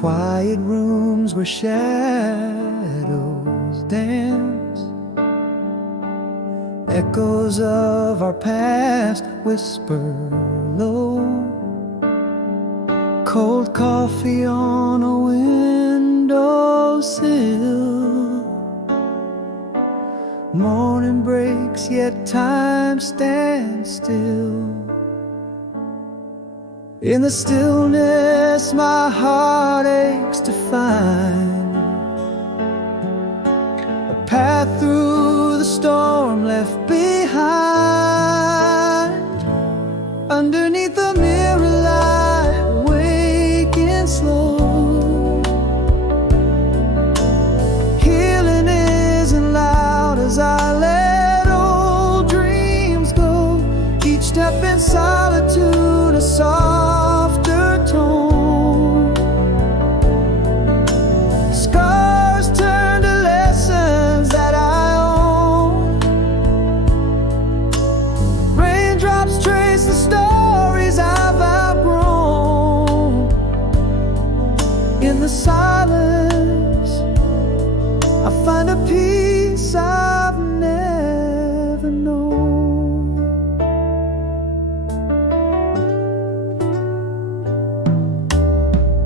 quiet rooms where shadows dance, echoes of our past whisper low. Cold coffee on a windowsill. Morning breaks, yet time stands still. In the stillness, my heart aches to find a path through the storm left behind. Underneath the mirror light, waking slow. Healing isn't loud as I let old dreams go. Each step in solitude, a softer tone. Scars turn to lessons that I own. Raindrops trace the stories I've outgrown. In the silence, I find a peace I've never known.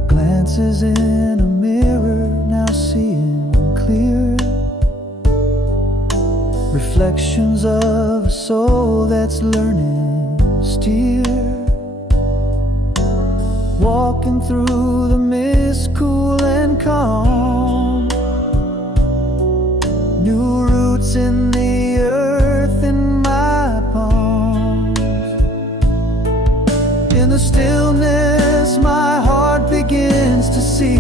Glances in a mirror, now seeing clear. Reflections of a soul that's learning to steer. Walking through the mist, cool and calm. New roots in the earth in my palms. In the stillness, my heart begins to see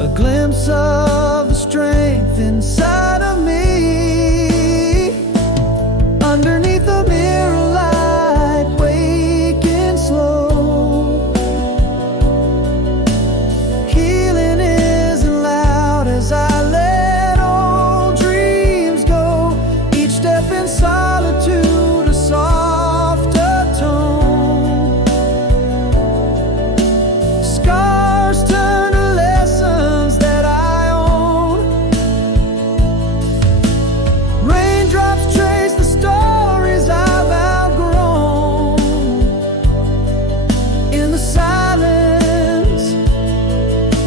a glimpse of the strength inside of me. Underneath the mirror light, waking slow. Healing isn't loud as I let old dreams go. Each step in solitude, a softer tone. Scars turn to lessons that I own. Raindrops trace the stories I've outgrown. In the silence,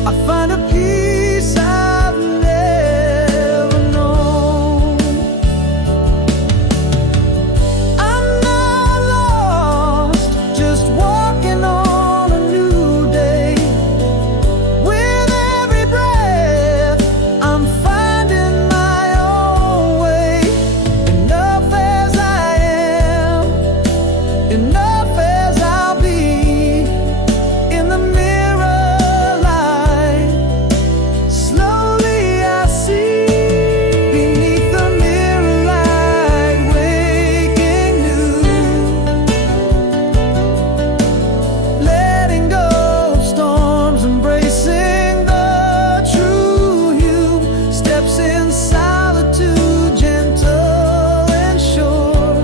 I find a peace I've never known. I'm not lost, just walking on a new day. With every breath, I'm finding my own way. Enough as I am, enough as I'll be. In the mirror light, slowly I see. Beneath the mirror light, waking new. Letting go of storms, embracing the true you. Steps in solitude, gentle and sure.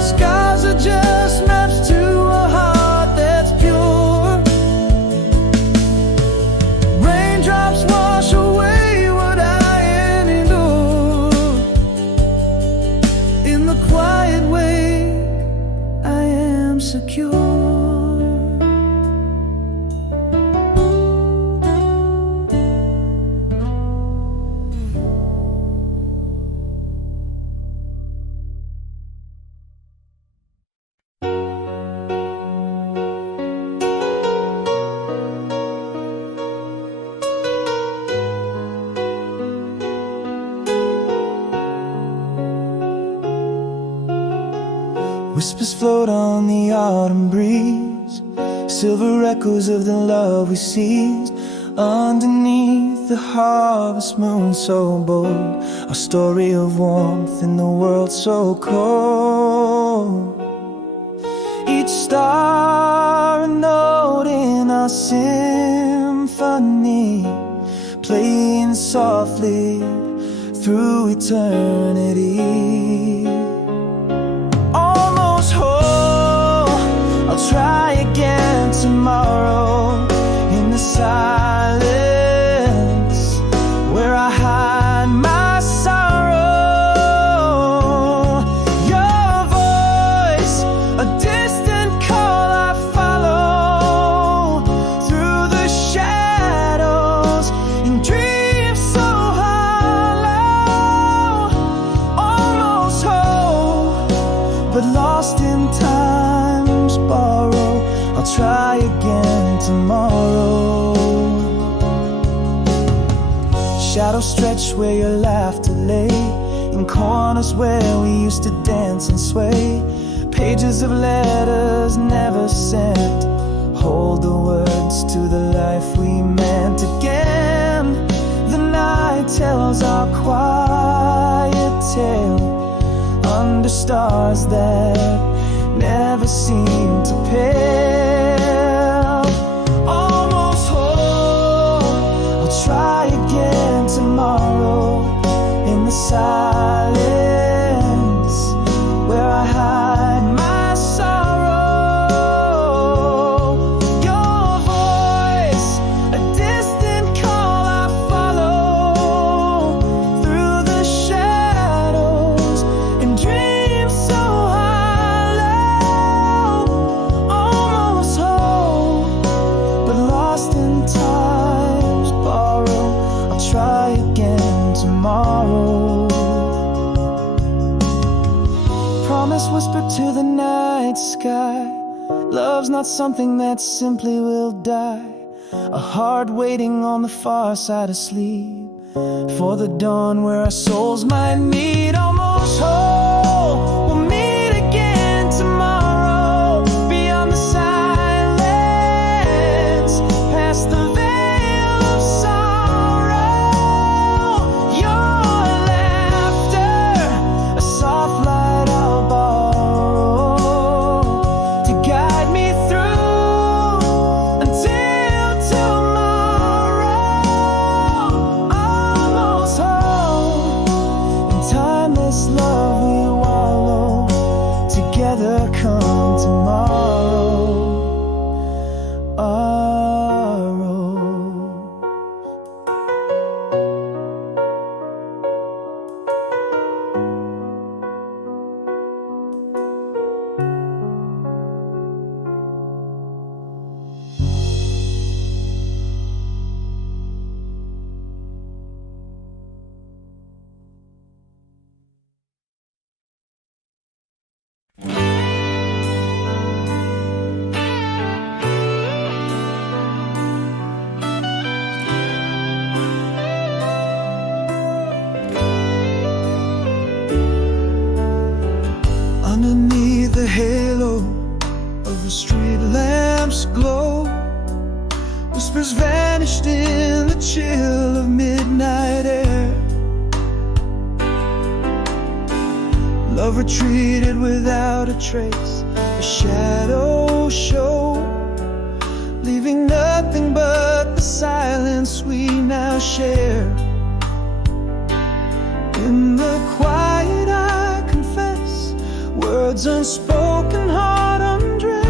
Scars are just maps to a heart that's pure. Raindrops wash away what I endure. In the quiet wake, I am secure. Whispers float on the autumn breeze, silver echoes of the love we seized. Underneath the harvest moon so bold, a story of warmth in the world so cold. Each star a note in our symphony, playing softly through eternity. Almost whole, I'll try again tomorrow. Shadows stretch where your laughter lay, in corners where we used to dance and sway. Pages of letters never sent hold the words to the life we meant. Again, the night tells our quiet tale under stars that never seem to pale. Almost home, I'll try again tomorrow. In the silence where I hide my sorrow, your voice, a distant call I follow through the shadows and dreams so hollow. Almost home, but lost in time's borrow. I'll try again tomorrow. Promise whispered to the night sky, love's not something that simply will die. A heart waiting on the far side of sleep for the dawn where our souls might meet. Almost whole, we'll meet again tomorrow. Beyond the silence, past the veil of sorrow. Your laughter, a soft light I'll borrow to guide me through until tomorrow. Almost home, in timeless love we wallow. Together come tomorrow. Our road. Underneath the halo of the street lamp's glow, whispers vanished in the chill of midnight air. Love retreated without a trace, a shadow show, leaving nothing but the silence we now share. In the quiet I confess, words unspoken, heart undressed.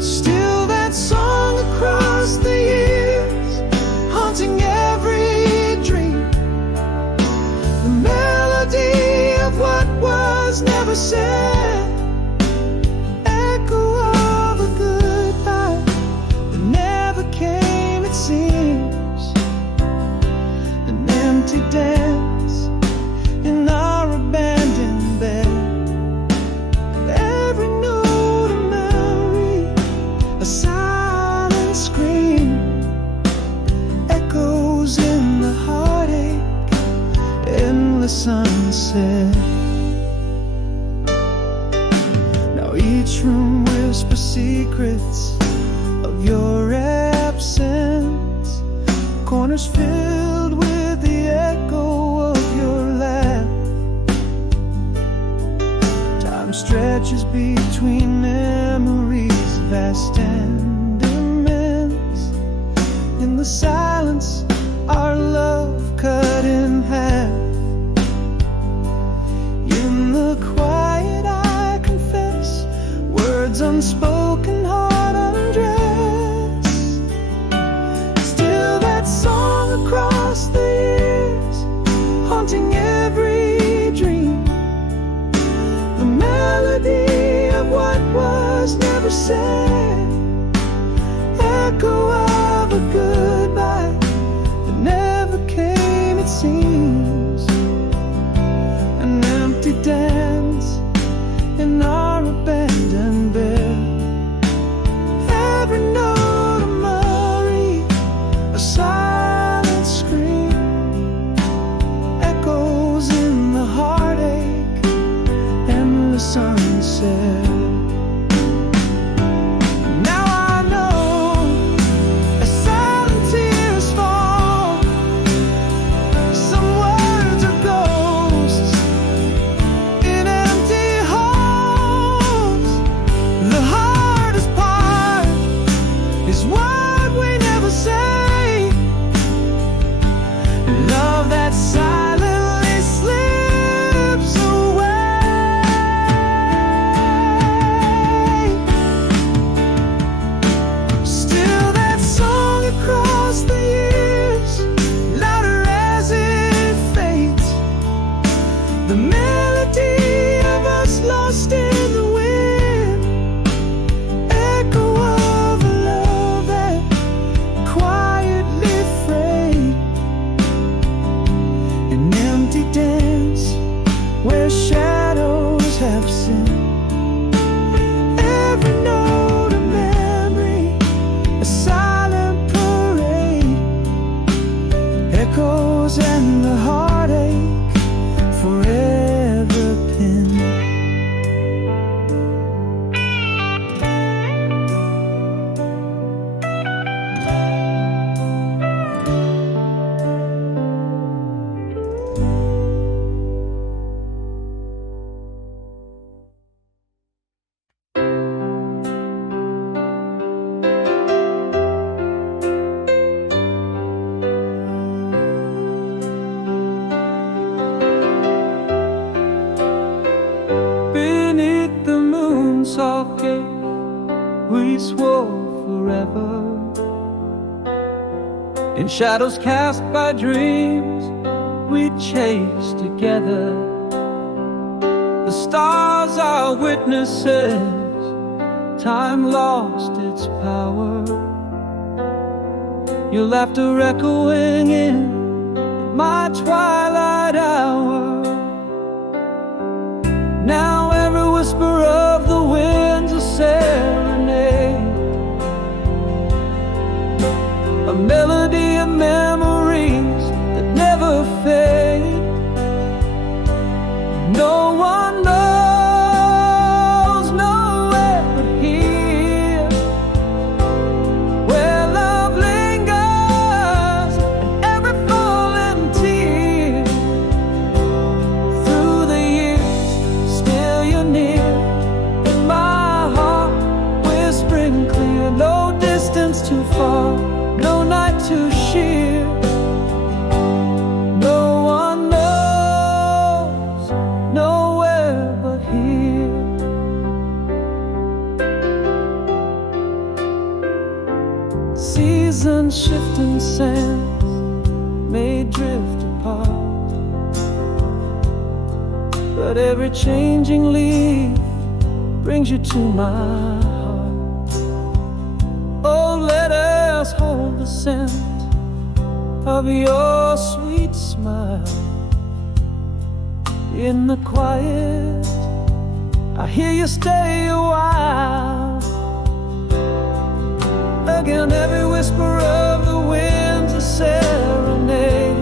Still that song across the years, haunting every dream. The melody of what was never said, echo of a goodbye that never came, it seems. An empty dance in our abandoned bed. Every note a memory, a silent scream, echoes in the heartache, endless sunset. Now each room whispers secrets of your absence, corners filled with the echo of your laugh. Time stretches between memories, vast and immense. In the silence, our love cut in half. In the quiet, I confess, words unspoken, heart undressed. Still that song across the years, haunting every dream. The melody of what was never said, echo of a goodbye that never came, it seems. An empty dance in our abandoned bed. we swore forever. In shadows cast by dreams we chase together. The stars are witnesses, time lost its power. Your laughter echoing in my twilight hour. Now every whisper of the wind's a serenade, a melody of memories that never fade. No one knows nowhere but here, where love lingers and every falling tear. Through the years, still you're near, in my heart, whispering clear. No distance too far, no night too sheer. No one knows nowhere but here. Seasons shifting sands may drift apart, but every changing leaf brings you to my heart. Oh, let us hold the scent of your sweet smile. In the quiet, I hear you stay a while. Again, every whisper of the wind's a serenade,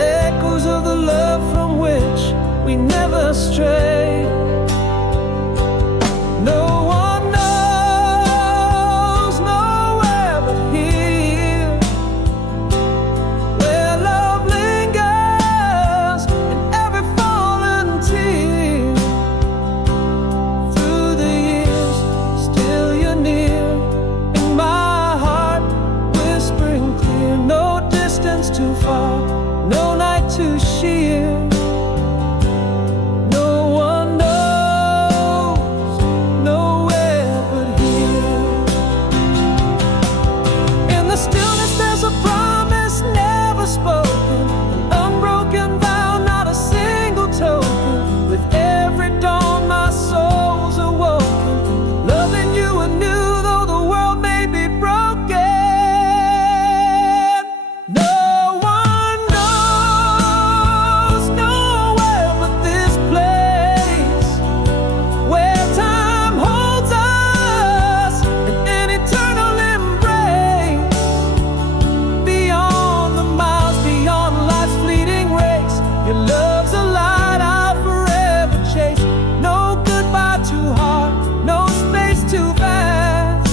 echoes of the love from which we never stray. No one knows nowhere but here, where love lingers in every fallen tear. Through the years, still you're near, in my heart, whispering clear. No distance too far, no night too sheer. No one knows nowhere but here. In the stillness there's a promise never spoken, an unbroken vow, not a single token. With every dawn my soul's awoken, loving you anew though the world may be broken. No one knows nowhere but this place, where time holds us in an eternal embrace. Beyond the miles, beyond life's fleeting race, your love's a light I'll forever chase. No goodbye too hard, no space too vast.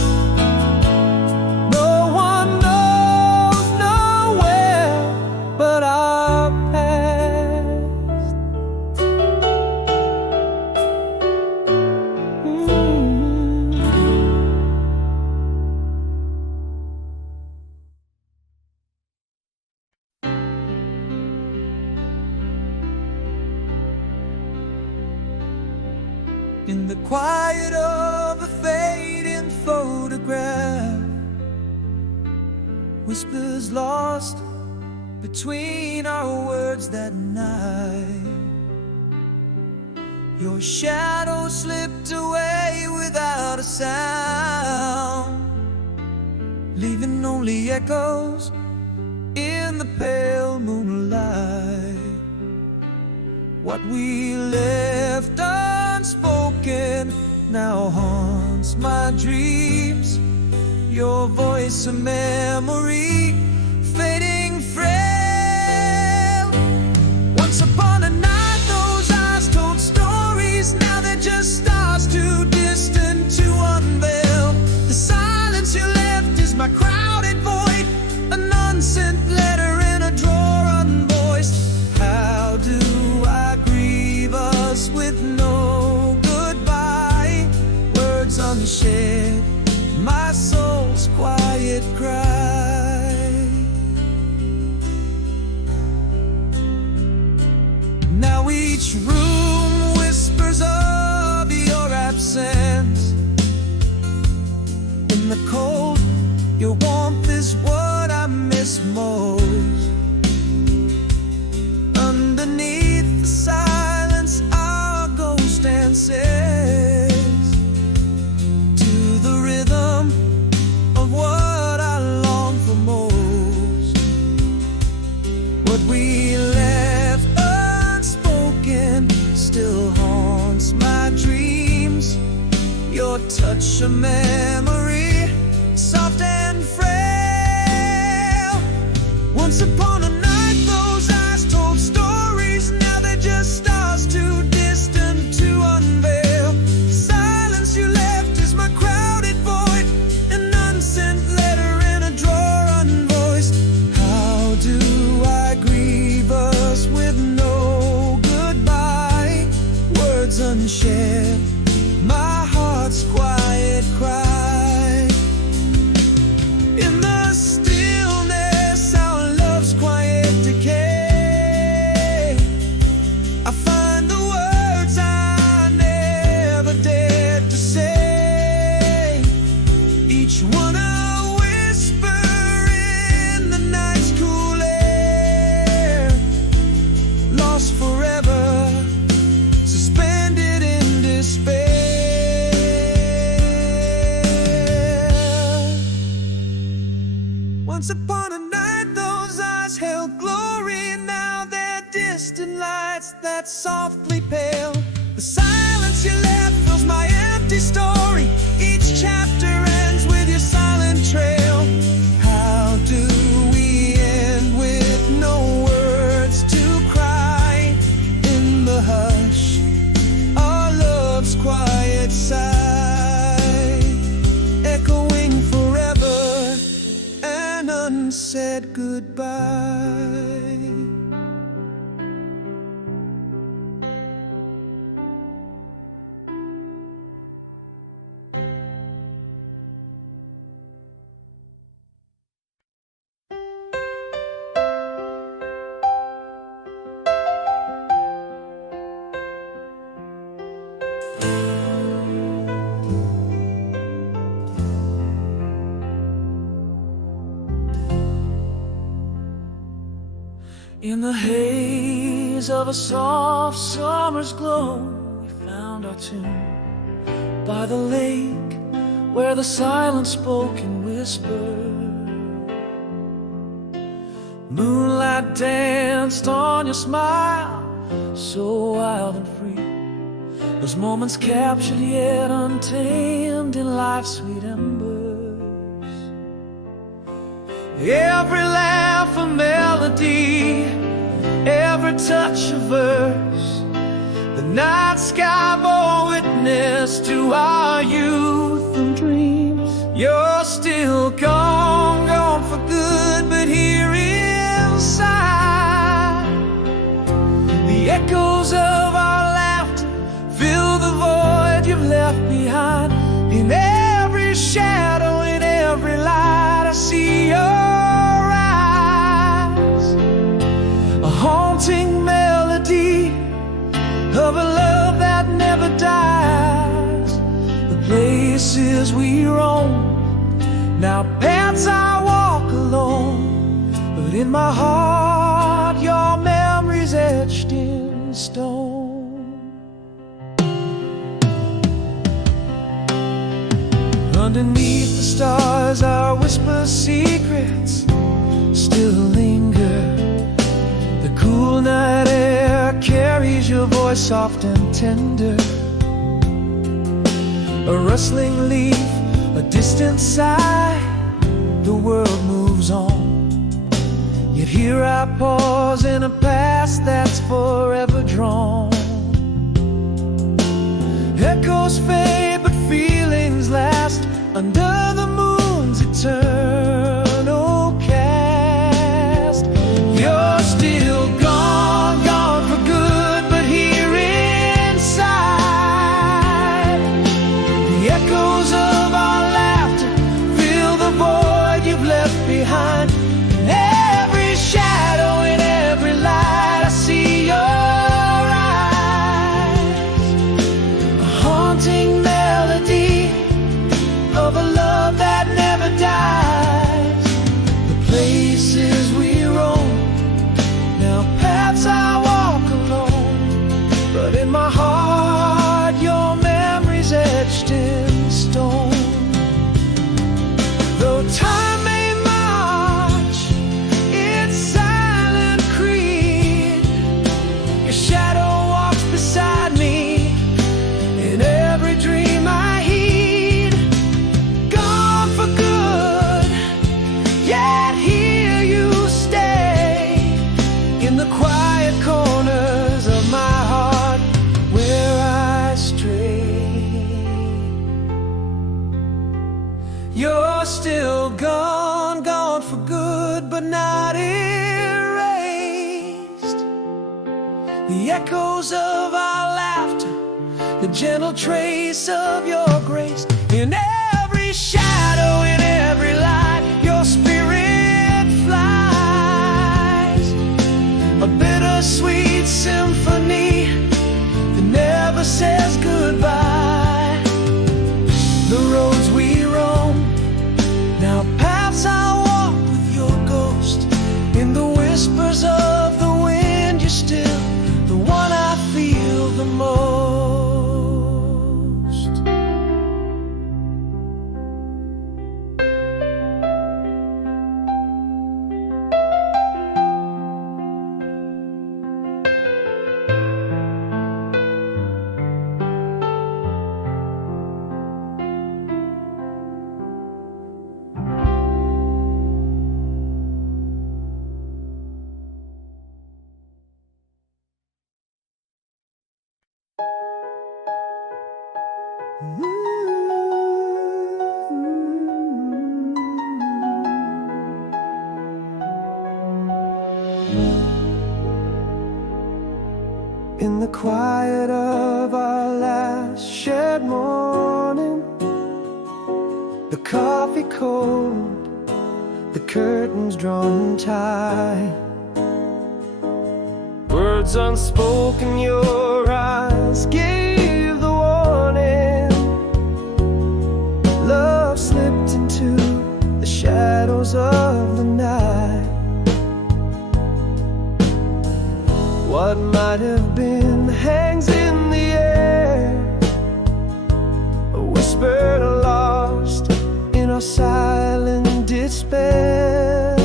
No one knows nowhere but our past. In the quiet of a fading photograph, whispers lost between our words that night. Your shadow slipped away without a sound, leaving only echoes in the pale moonlight. What we left unspoken now haunts my dreams. Your voice a memory, fading frail. Once upon a night those eyes told stories, now they're just stars too distant to unveil. The silence you left is my crowded void, an unsent letter in a drawer unvoiced. How do I grieve us with no goodbye? Words unshared, my soul's quiet cry. Now each room whispers of your absence, dreams. Your touch a memory, soft and frail. Once upon a night those eyes told stories. Now they're just stars too distant to unveil. Silence you left is my crowded void, an unsent letter in a drawer unvoiced. How do I grieve us with no goodbye? Words unshared, my heart's quiet cry. In the stillness, our love's quiet decay. I find the words I never dared to say. Each one a whisper in the night's cool air. Lost forever, suspended in despair. Once upon a night those eyes held glory. Now they're distant lights that softly pale. The silence you left fills my empty story. Each chapter ends with your silent trail. How do we end with no words to cry? In the hush, our love's quiet sigh, echoing forever, an unsaid goodbye. In the haze of a soft summer's glow, we found our tune by the lake where the silence spoke in whisper. Moonlight danced on your smile, so wild and free. Those moments captured yet untamed in life's sweet embers. Every laugh a melody, every touch a verse. The night sky bore witness to our youth and dreams. You're still gone, gone for good, but here inside, the echoes of our laughter fill the void you've left behind. In every shadow, in every light, I see your eyes, a haunting melody of a love that never dies. The places we roam, now paths I walk alone, but in my heart your memory's etched in stone. Underneath the stars, our whisper secrets still linger. The cool night air carries your voice soft and tender. A rustling leaf, a distant sigh, the world moves on. Yet here I pause in a past that's forever drawn. Echoes fade, but feelings last under the moon's eternal cast. You're still gone, gone for good, but here inside, the echoes of our laughter fill the void you've left behind. In every shadow, in every light, I see your eyes, still gone, gone for good, but not erased. The echoes of our laughter, the gentle trace of your grace. In every shadow, in every light, your spirit flies. A bittersweet symphony that never says goodbye. The roads we roam, now paths I walk with your ghost. In the whispers of the wind, you're still the one I feel the most. In the quiet of our last shared morning, the coffee cold, the curtains drawn tight, words unspoken, your eyes gave the warning. Love slipped into the shadows of the night. What might have been hangs in the air, a whisper lost in our silent despair.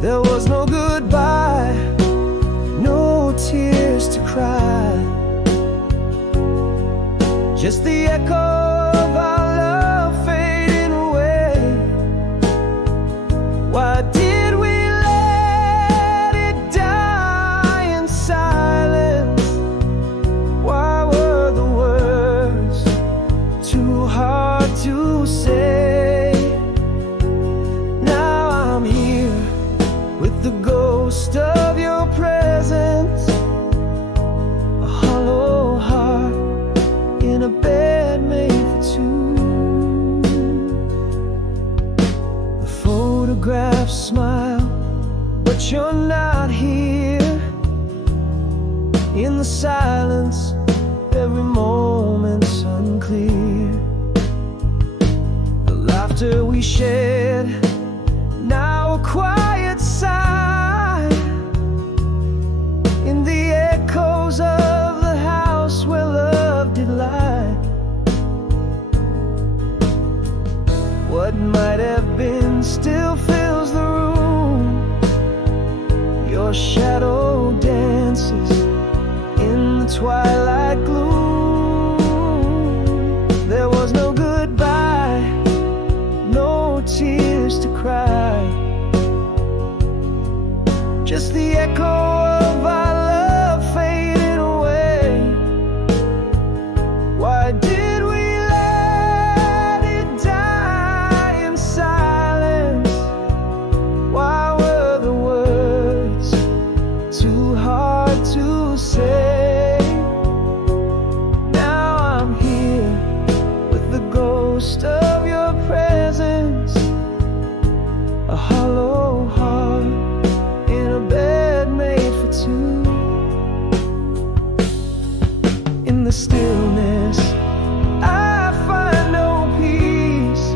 There was no goodbye, no tears to cry, just the echo of our love fading away. Why did we let it die in silence? Why were the words too hard to say? Now I'm here with the ghost of your presence, a hollow heart in a bed made for two. The photographs smile, but you're not here. In the silence, every moment's unclear. The laughter we shared, now a quiet sigh. In the echoes of the house where love did lie. What might have been still fills the room. Your shadow dances in the twilight gloom. There was no goodbye, no tears to cry, just the echo of our love fading away. Why did we let it die in silence? Why were the words too hard to say? Now I'm here with the ghost of your presence, a hollow heart in a bed made for two. In the stillness, I find no peace.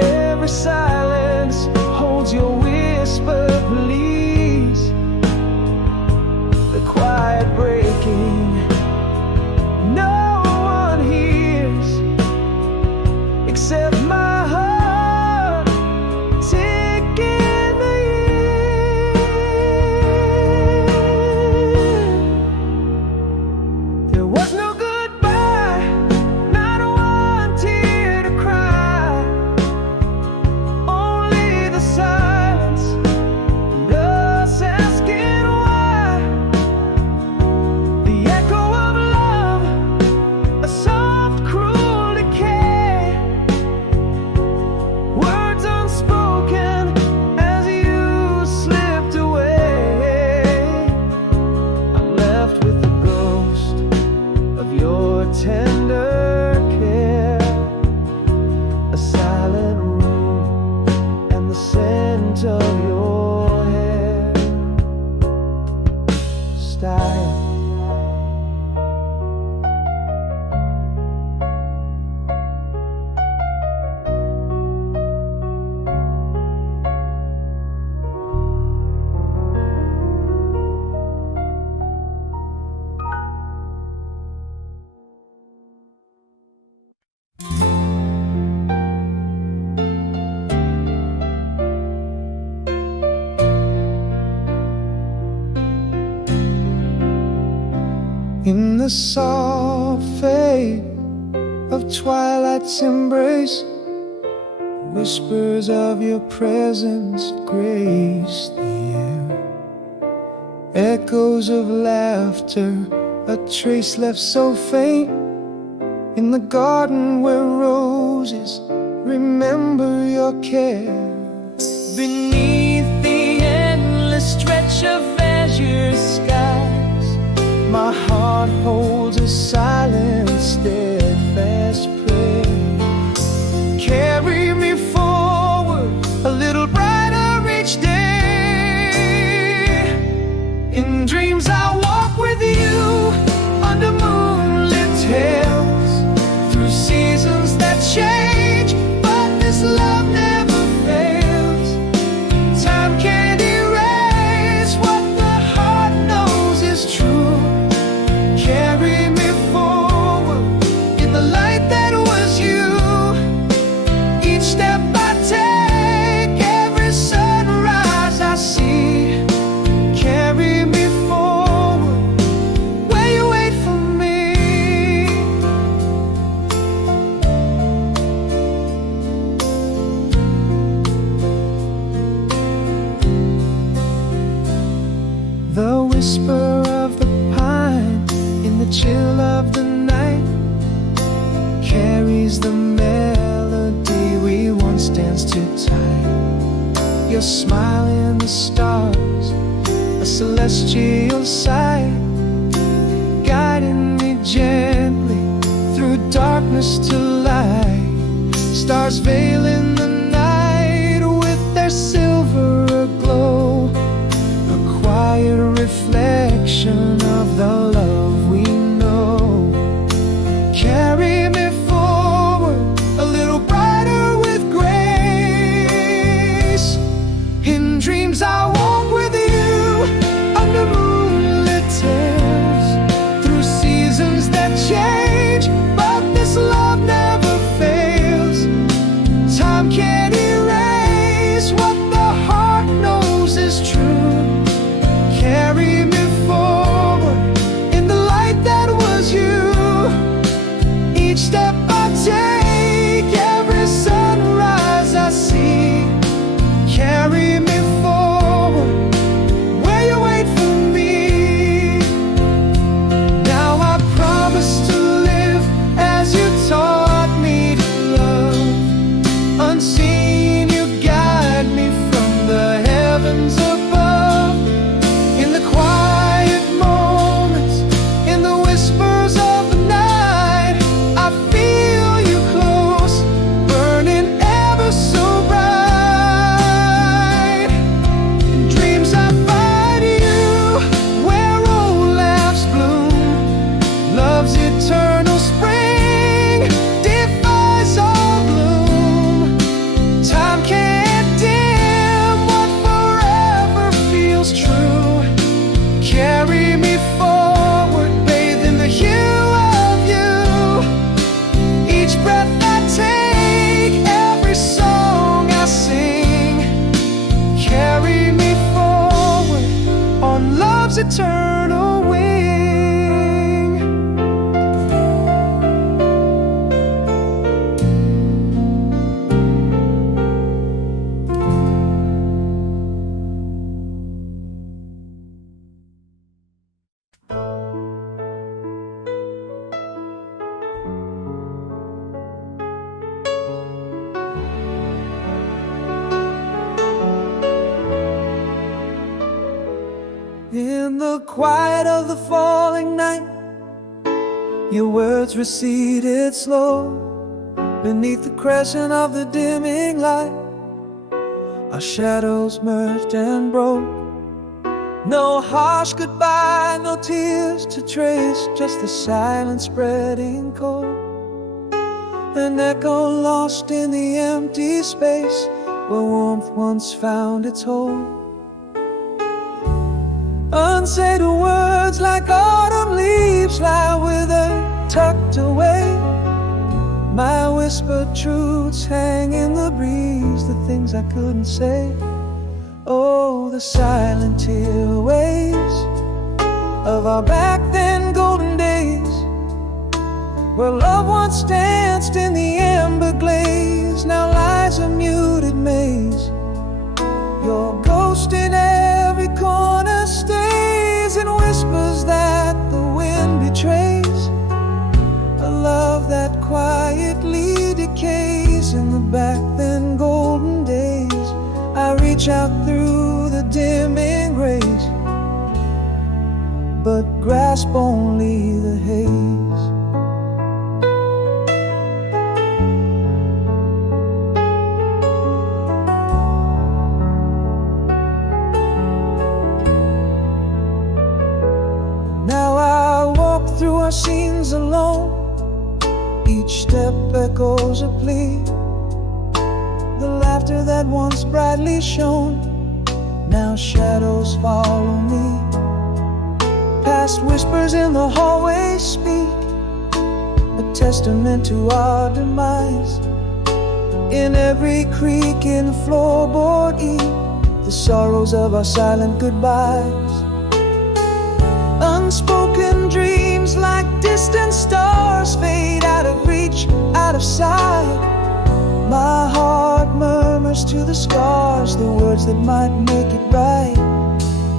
Every silence holds your whisper, please. The quiet breaking, no one hears except my heart ticking the years. There tender care, a silent room, and the scent of your hair. Style. In the soft fade of twilight's embrace, whispers of your presence grace the air. Echoes of laughter, a trace left so faint, in the garden where roses remember your care. Beneath the endless stretch of azure skies, my heart holds a silent, steadfast prayer. Carry me forward a little brighter each day. In dreams I walk with you under moonlit hills, through seasons that change, but this love never fails. Time can't erase what the heart knows is true. Carry me forward in the light that was you. Each step I take, every sunrise I see. Carry me forward where you wait for me. The whisper of the pine in the chill of the night carries the melody we once danced to tight. Your smile in the stars, a celestial sight, guiding me gently through darkness to light. Stars veiling the night with their silver glow, a quiet reflection of the love we know. Carry me forward a little brighter with grace. In dreams I walk with you under moonlit hills, through seasons that change, but this love never fails. Time can't erase what the heart knows is true. Carry me forward in the light that was you. Each step I take, every sunrise I see. Carry me forward where you wait for me. Now I promise to live as you taught me to love. Unseen you guide me from the heavens above. In the quiet moments, in the whispers of the night, I feel you close, burning ever so bright. In dreams I find you where old laughs bloom. Love's eternal spring defies all gloom. Time can't dim what forever feels true. Carry me forward, bathed in the hue of you. Each breath I take, every song I sing. Carry me forward on love's eternal wing. In the quiet of the falling night, Your words receded slow beneath the crescent of the dimming light. Our shadows merged and broke. No harsh goodbye, no tears to trace, just the silence spreading cold. An echo lost in the empty space where warmth once found its hold. Unsaid words like autumn leaves lie withered, tucked away. My whispered truths hang in the breeze, the things I couldn't say. Oh, the silent tear waves of our back then golden days, where love once danced in the amber glaze, now lies a muted maze. Your ghost in every corner stays and whispers that the wind betrays. A love that quietly decays in the back then golden days. I reach out through the dimming rays, but grasp only the haze. Now I walk through our scenes alone. Each step echoes a plea. The laughter that once brightly shone, now shadows follow me. Past whispers in the hallways speak, a testament to our demise. In every creak in floorboard eat the sorrows of our silent goodbyes. Unspoken dreams like distant stars fade out of reach, out of sight. My heart murmurs to the scars the words that might make it right.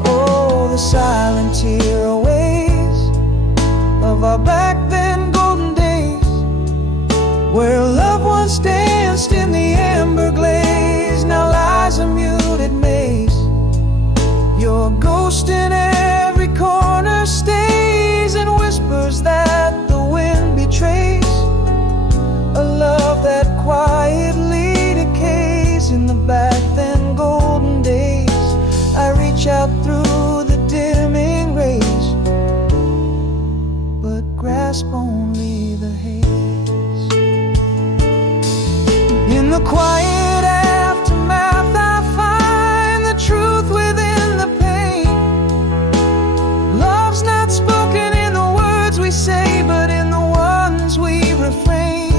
Oh, the silent tear waves of our back then golden days, where love once danced in the amber glaze, now lies a muted maze. Your ghost in every corner stays and whispers that the wind betrays. A love that quietly decays in the back then golden days. I reach out through the dimming rays, but grasp only the haze. In the quiet aftermath I find the truth within the pain. Love's not spoken in the words we say, but in the ones we refrain.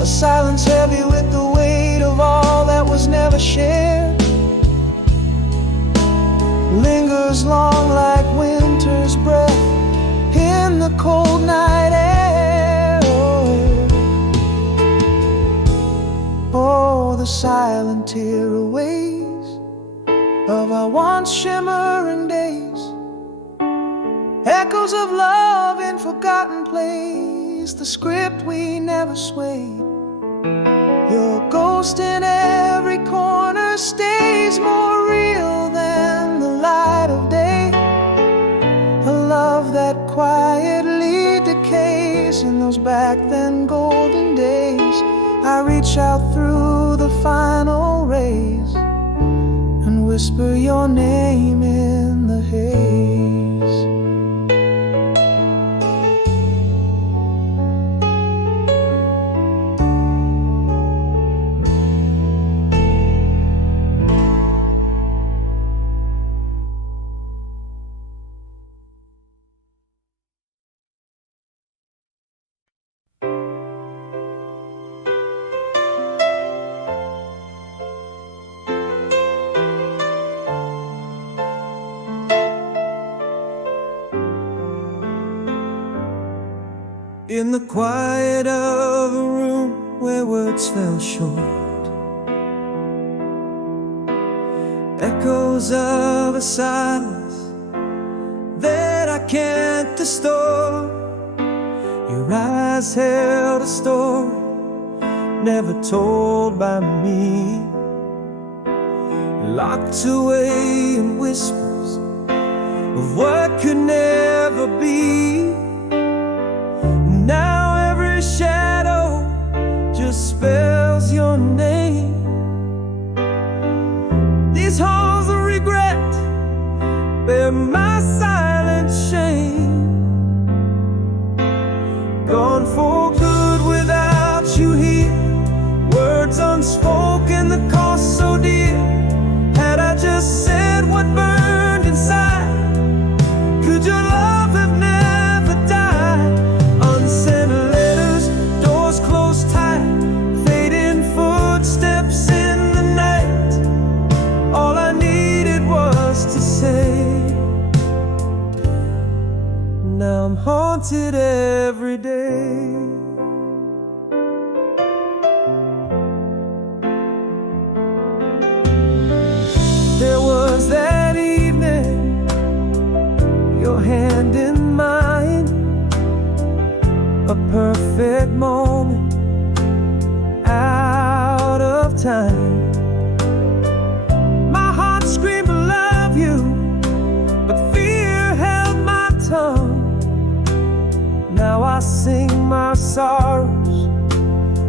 A silence heavy with the weight of all that was never shared, lingers long like winter's breath in the cold night air. Oh, the silent tear waves of our once shimmering days, echoes of love in forgotten place, the script we never swayed. Your ghost in every corner stays more real than the light of day. A love that quietly decays in those back then golden days. I reach out through the final rays and whisper your name in the haze. In the quiet of a room where words fell short, echoes of a silence that I can't distort. Your eyes held a story never told by me, locked away in whispers of what could never be. Gone for good without you here. Words unspoken that cost so dear. Had I just said what burned inside, could your love have never died? Unsent letters, doors closed tight, fading footsteps in the night. All I needed was to say. Now I'm haunted every day. There was that evening, your hand in mine, a perfect moment out of time. My heart screamed I love you, but fear held my tongue. Now I sing my sorrows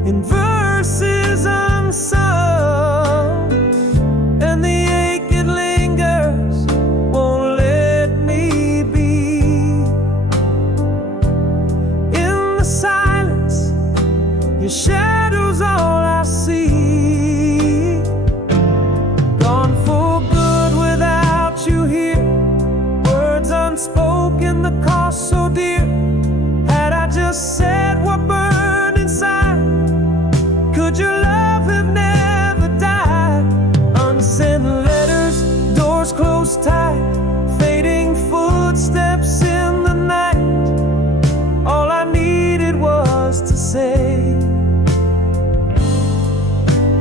in verses unsung, and the ache it lingers won't let me be. In the silence, your shadow's all I see. Gone for good without you here. Words unspoken that cost so dear. Had I just said what burned inside, could your love have never died? Unsent letters, doors closed tight, fading footsteps in the night. All I needed was to say.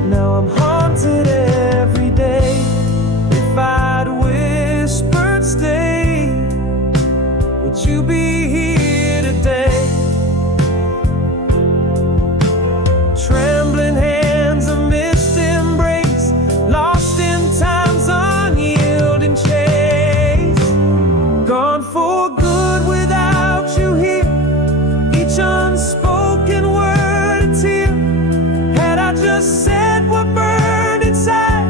Now I'm haunted every day. If I'd whispered stay, would you be here today? Trembling hands, a missed embrace, lost in time's unyielding chase. Gone for good without you here. Each unspoken word a tear. Had I just said what burned inside,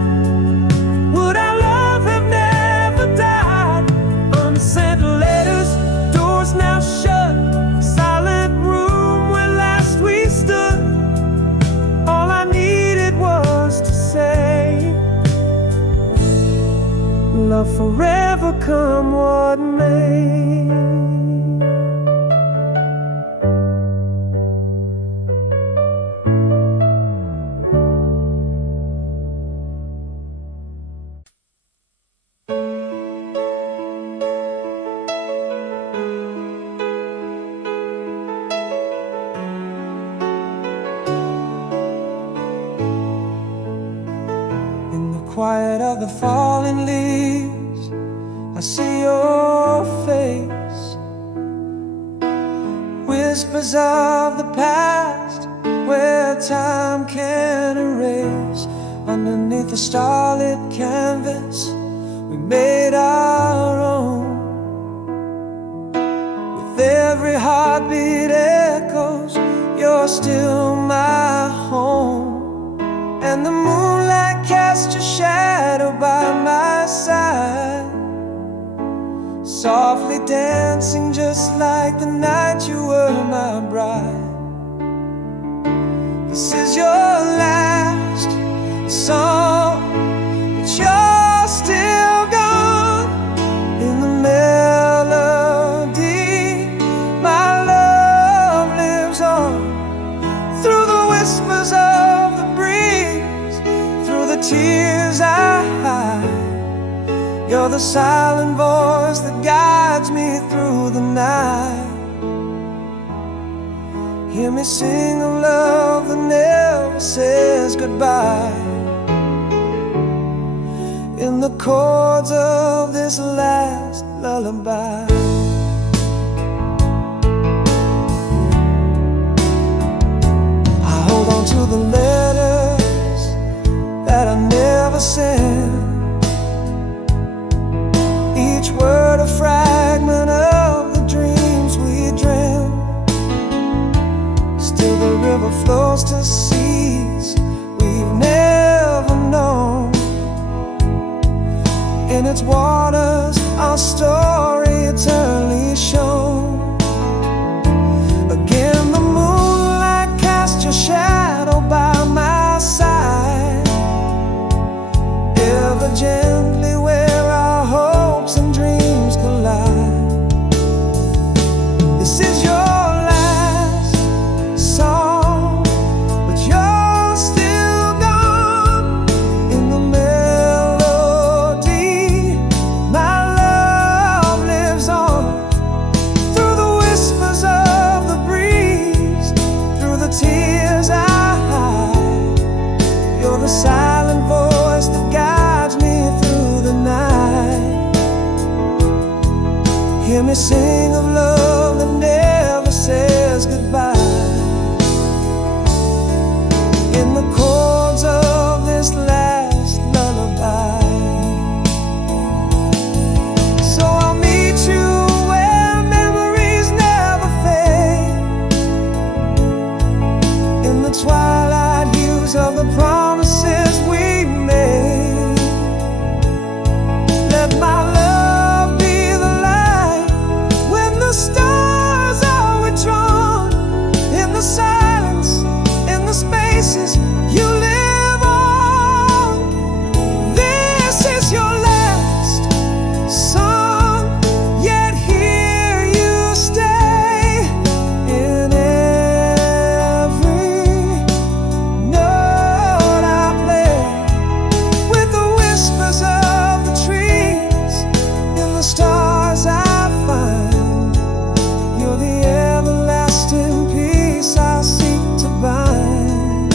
would our love have never died? Unsent letters, doors now shut, silent room where last we stood. All I needed was to say, love forever come what may. Quiet of the falling leaves, I see your face. Whispers of the past, where time can erase. Underneath the starlit canvas, we made our own. With every heartbeat echoes, you're still my home. And the moonlight cast your shadow by my side, softly dancing just like the night you were my bride. This is your last song, but you're still gone. In the melody, my love lives on. Through the whispers of the breeze, through the tears I hide, you're the silent voice that guides me through the night. Hear me sing of love that never says goodbye. In the chords of this last lullaby. I hold on to the letters that I never sent. Each word a fragment of the dreams we dreamt. Still the river flows to seas we've never known. In its waters our story eternally shown. Again the promises we made. Let my love be the light when the stars are withdrawn. In the silence, in the spaces, you live on. This is your last song, yet here you stay. In every note I play, with the whispers of the trees, in the stars I find, you're the everlasting peace I seek to bind.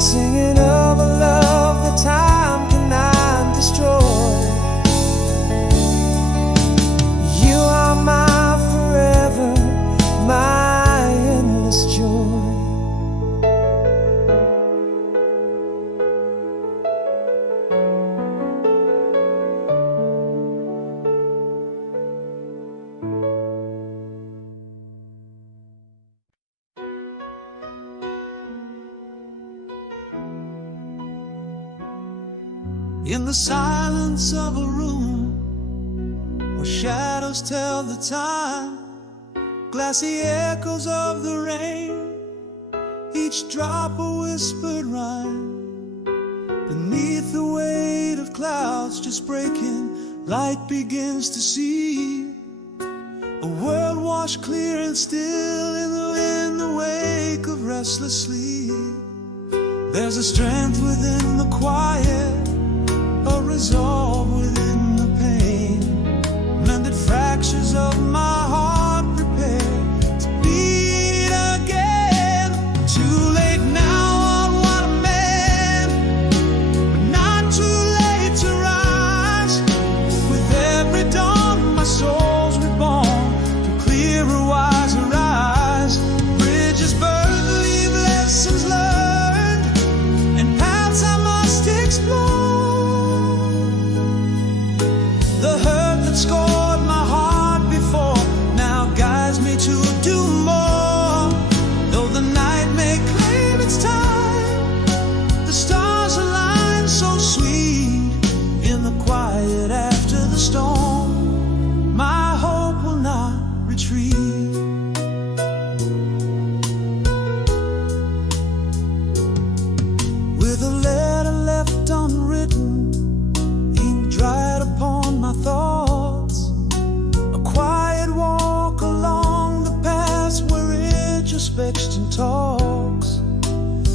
Singing of a love that time cannot destroy. You are my forever, my endless joy. In the silence of a room where shadows tell the time, glassy echoes of the rain, each drop a whispered rhyme. Beneath the weight of clouds just breaking, light begins to see a world washed clear and still in the wake of restless sleep. There's a strength within the quiet, a resolve within the pain, mended fractures of my heart prepare to beat again. Too late now on what a man, but not too late to rise. With every dawn my soul's reborn to clearer, wiser eyes. Bridges burned, leave lessons learned, and paths I must explore. The hurt that scored my heart before now guides me to do more. Though the night may claim its time, the stars align so sweet. In the quiet after the storm, my hope will not retreat. With a letter left unwritten, dried upon my thoughts, a quiet walk along the paths where introspection talks,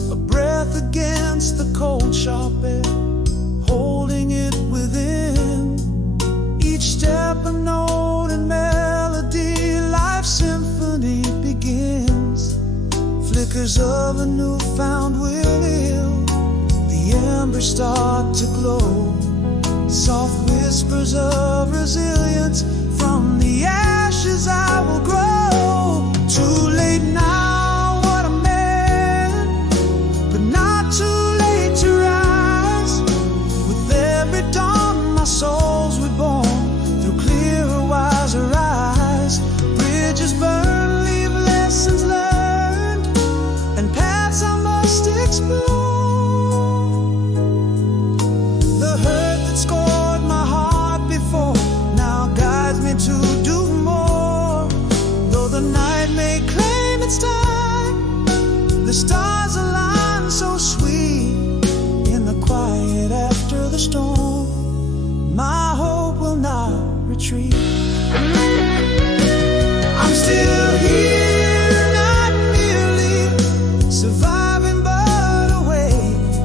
a breath against the cold sharp air, holding it within. Each step a note and melody, life's symphony begins. Flickers of a newfound will, the embers start to glow. Soft whispers of resilience, from the ashes I will grow. Too late now, what a man, but not too late to rise. With every dawn my soul's reborn, through clearer, wiser eyes. Bridges burn, leave lessons learned, and paths I must explore. The hurt that scored my heart before now guides me to do more. Though the night may claim its time, the stars align so sweet. In the quiet after the storm, my hope will not retreat. I'm still here, not merely surviving but awake,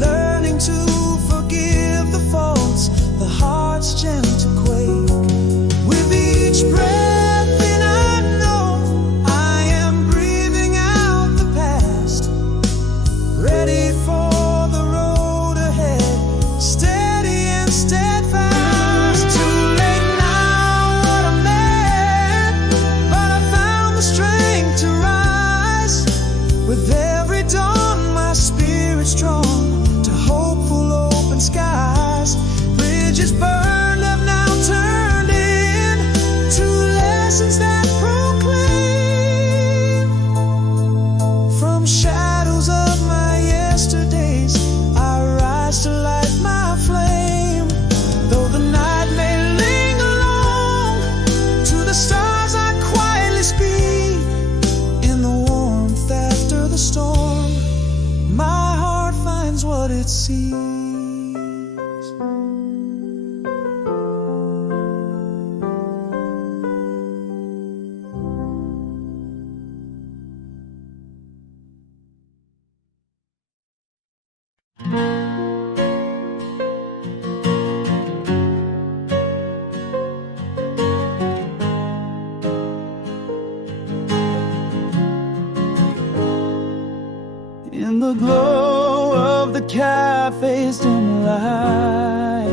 learning to forgive the faults, the heart's gentle quake. With each breath that I know, I am breathing out the past. in the glow of the cafe's dim light.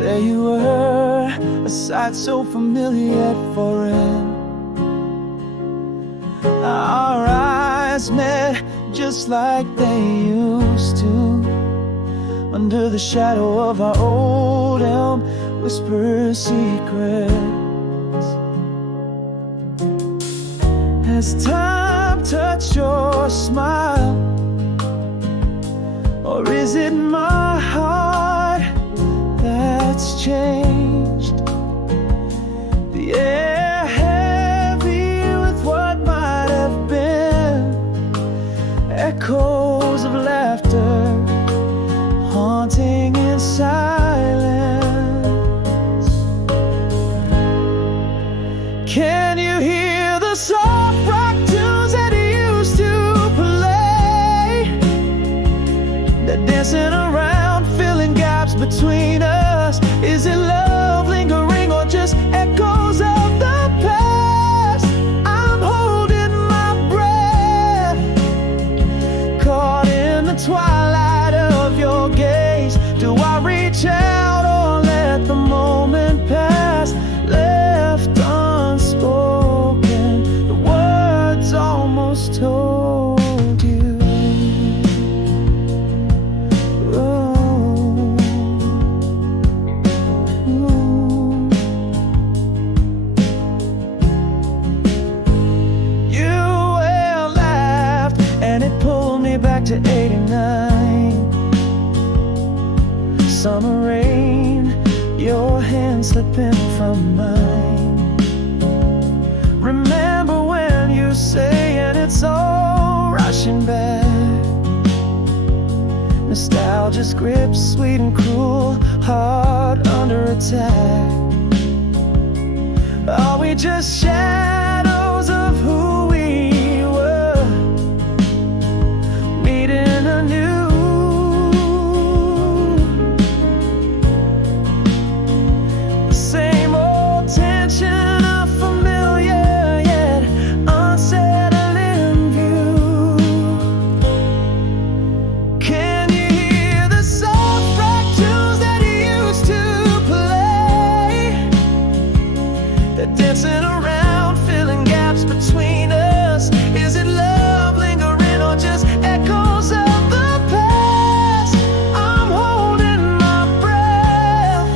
There you were, a sight so familiar yet foreign. Our eyes met just like they used to, under the shadow of our old elm, whisper secrets. Has time touched your smile, or is it my heart that's changed? The air heavy with what might have been, echoes of laughter haunting in silence. Can you hear the soft rock tunes that used to play? They're dancing around, filling gaps between us. Is it love lingering or just echoes of the past? I'm holding my breath, caught in the twilight of your gaze. Do I reach out or let the moment pass, left unspoken, the words almost told you? Ooh. Ooh. You well laughed and it pulled me back to '89. Summer rain, your hand slipping from mine. Remember when you say and it's all rushing back. Nostalgia's grip, sweet and cruel, heart under attack. Are we just shadows of who we were, meeting anew? Same old tension, a familiar yet unsettling view. Can you hear the soft rock tunes that used to play? They're dancing around, filling gaps between us. Is it love lingering or just echoes of the past? I'm holding my breath,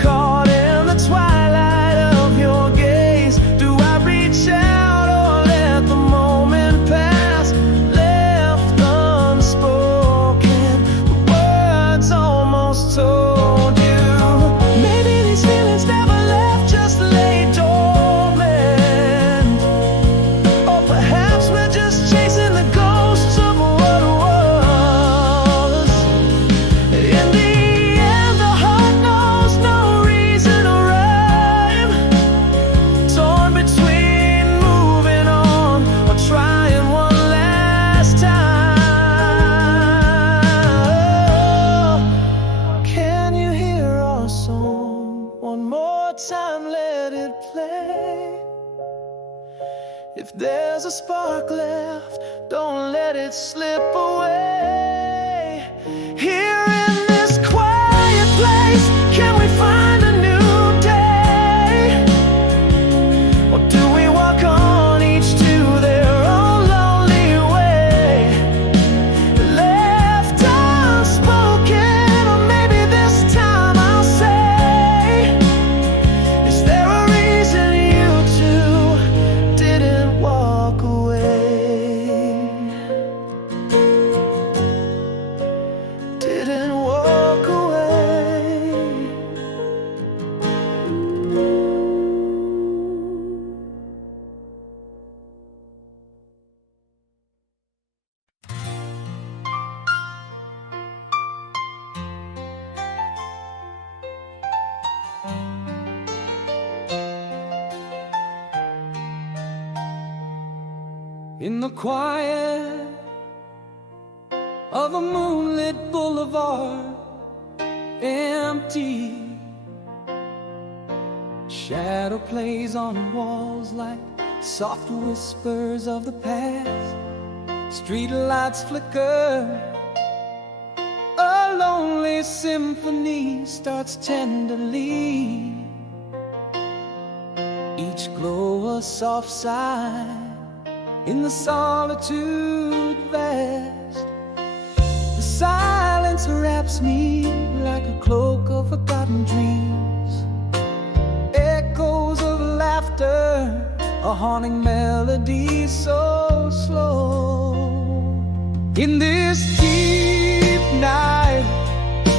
caught in the twilight of your gaze. Do I reach out or let the moment pass, left unspoken, the words almost told you? Maybe these feelings never left, just lay dormant. Or perhaps we're just chasing the ghosts of what was. In the end, the heart knows no reason or rhyme, torn between moving on or trying one last time. Can you hear our song one more time? Let it play. If there's a spark left, don't let it slip away. Here in this quiet place, can we find a new day? Or do we walk on each to their own lonely way, left unspoken? Or maybe this time I'll say, is there a reason you two didn't walk away? Didn't walk away. In the quiet of a moonlit boulevard, empty, shadow plays on walls like soft whispers of the past. Street lights flicker, a lonely symphony starts tenderly. Each glow a soft sigh in the solitude vast. The silence wraps me like a cloak of forgotten dreams. Echoes of laughter, a haunting melody so slow. In this deep night,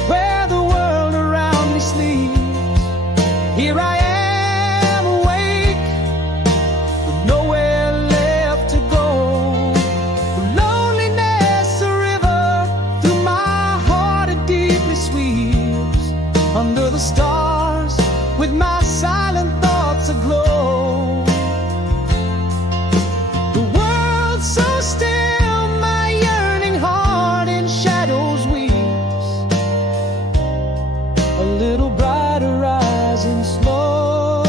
where the world around me sleeps, here I am awake, with nowhere left to go. Loneliness, a river, through my heart it deeply sweeps. Under the stars, with my silent thoughts aglow. The world's so still, my yearning heart in shadows weeps. A little brighter rising slow,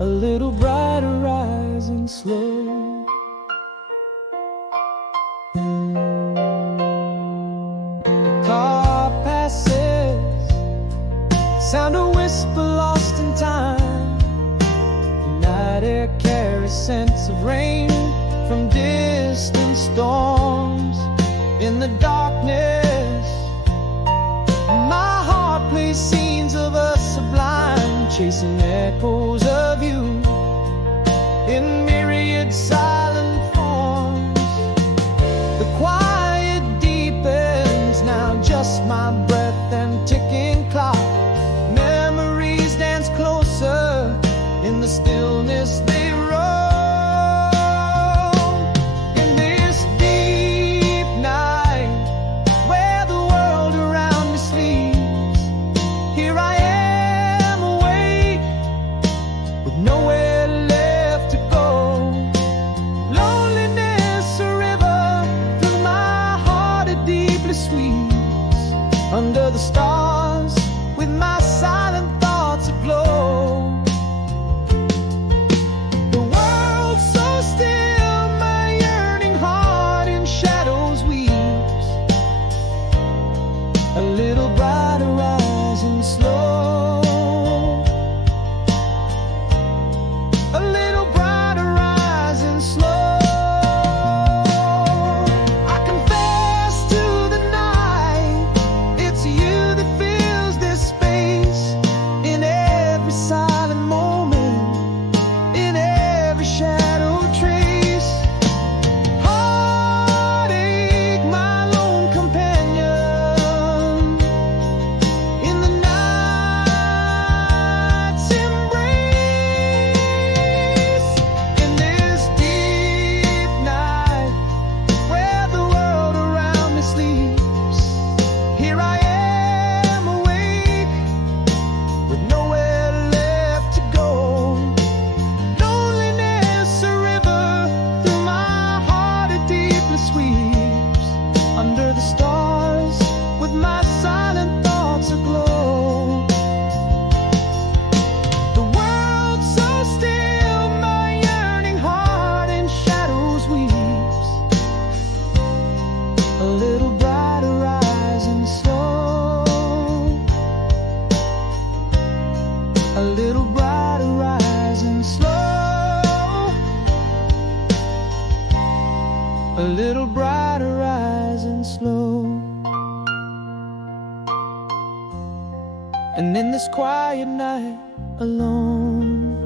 a little brighter rising slow. The car passes, sound a whisper lost in time. The night air carries scents of rain from distant storms. In the darkness, my heart plays scenes of us sublime, chasing echoes of you in myriad silent forms. The quiet deepens, now just my breath and ticking clock. Memories dance closer, in the stillness they roll. In this deep night, where the world around me sleeps, here I am awake, with nowhere left to go. Loneliness, a river, through my heart it deeply sweeps. Under the stars, with my silent thoughts aglow. The world's so still, my yearning heart in shadows weeps. A little brighter rising slow, a little brighter rising slow. I confess to the night, it's you that fills this space. In every silent moment, in every shadow trace. Heartache, my lone companion, in the night's embrace. In this deep night, where the world around me sleeps, here I am awake, with nowhere left to go. Loneliness, a river, through my heart it deeply sweeps. Under the stars, with my silent thoughts aglow. The world's so still, my yearning heart in shadows weeps. A little brighter rising slow, a little brighter rising slow, a little brighter rising slow. And in this quiet night, alone,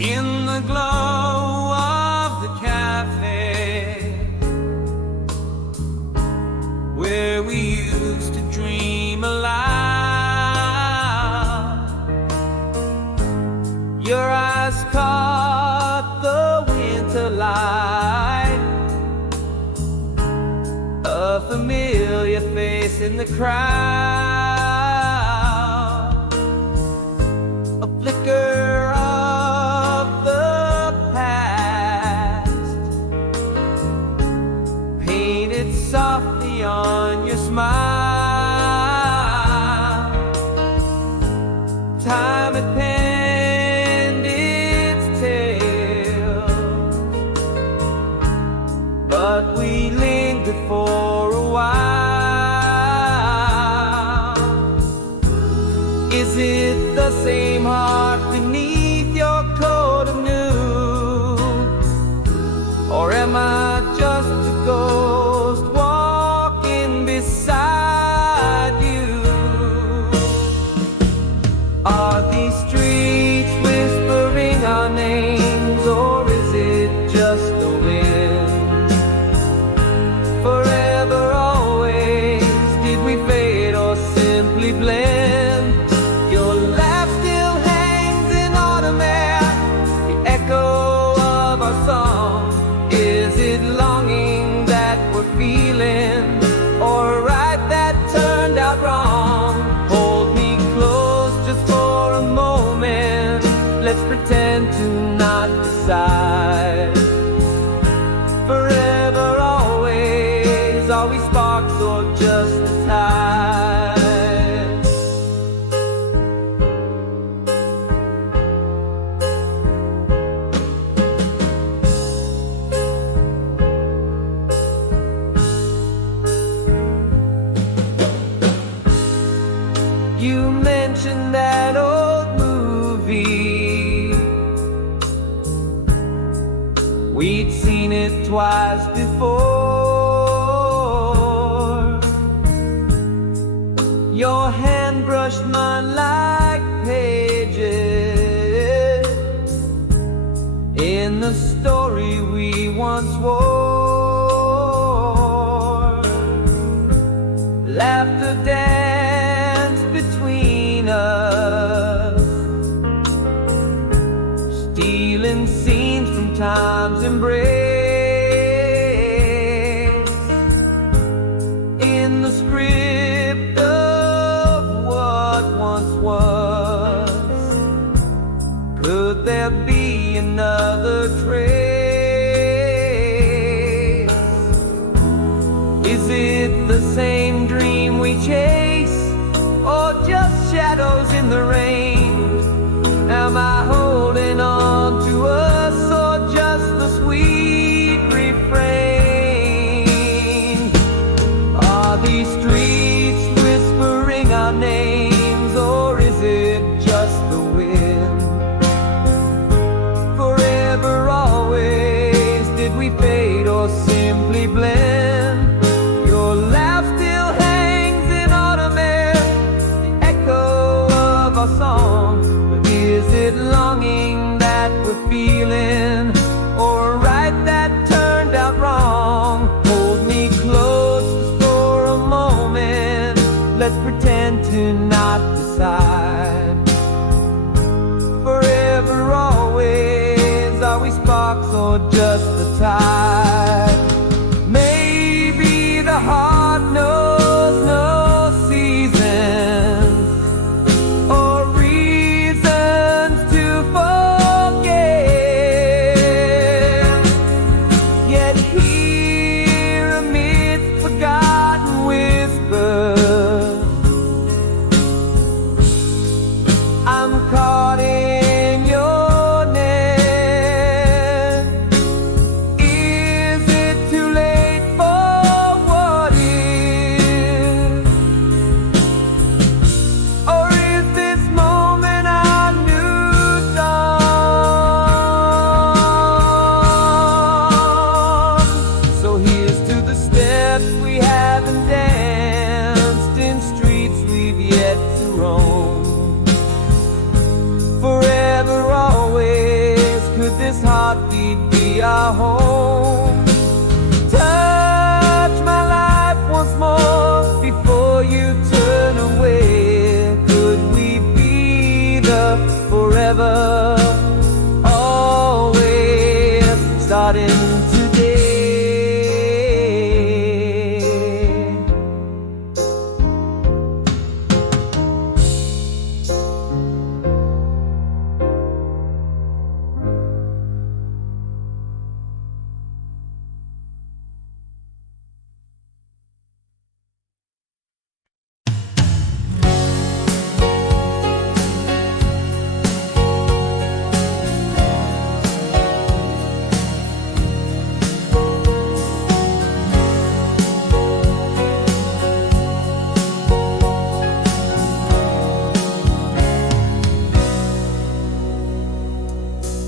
in the glow of the cafe, where we used to dream aloud. Your eyes caught the winter light in the crowd, a flicker of the past, painted softly on your smile. Time had penned its tale, but we lingered for a while. Is it the same heart beneath your coat of news, or am I just a ghost walking beside you? Are these streets whispering our names, or is it just the wind? Forever, always, did we fade or simply blend? Your laugh still hangs in autumn air, the echo of our song. Is it longing that we're feeling, or right that turned out wrong? Hold me close just for a moment, let's pretend to not decide. Forever, always, are we sparks or just the tide? You mentioned that old movie, we'd seen it twice before. Your hand brushed mine like pages in the story we once wore. Laughter danced between us, stealing scenes from time's embrace. In the script of what once was, could there be another trace? Is it the same dream we chase, or just shadows in the rain? Am I holding on to us, or just the sweet refrain? Are these streets whispering our names, or is it just the wind? Forever, always, did we fade or simply blend? Your laugh still hangs in autumn air, the echo of our song. But is it longing that we're feeling, or right that turned out wrong? Hold me close just for a moment, let's pretend to not decide. Forever, always, are we sparks or just the tide? Maybe the heart knows no seasons or reasons to forget, yet here amidst forgotten whispers, I'm caught in your net. Is it too late for what is? Or is this moment our new dawn? So here's to the steps we haven't danced, in streets we've yet to roam. Forever, always, could this heartbeat be our home? Touch my life once more before you turn away. Could we be the forever, always, starting today?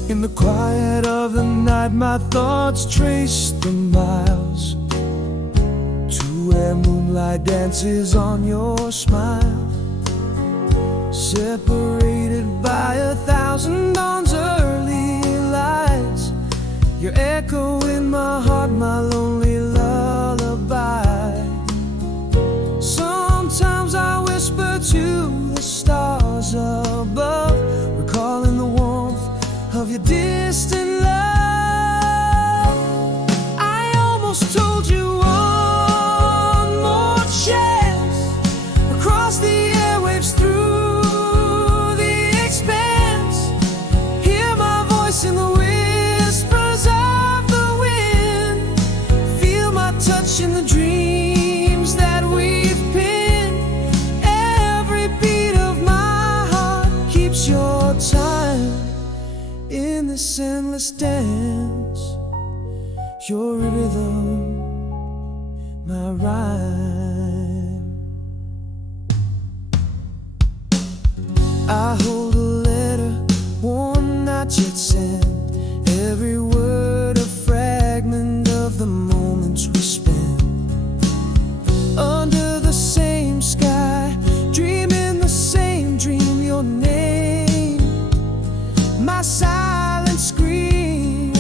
In the quiet of the night, my thoughts trace the miles to where moonlight dances on your smile. Separated by 1,000 dawns, early lights, your echo in my heart, my lonely lullaby. Sometimes I whisper to the stars above, recalling the warmth of your distant love. I almost told you one more chance, across the airwaves, through the expanse. Hear my voice in the whispers of the wind, feel my touch in the dreams that we've pinned. Every beat of my heart keeps your time in this endless dance. Your rhythm, my rhyme. I hold a letter, one not yet sent. Every word a fragment of the moments we spent under the same sky, dreaming the same dream. Your name, my silent scream.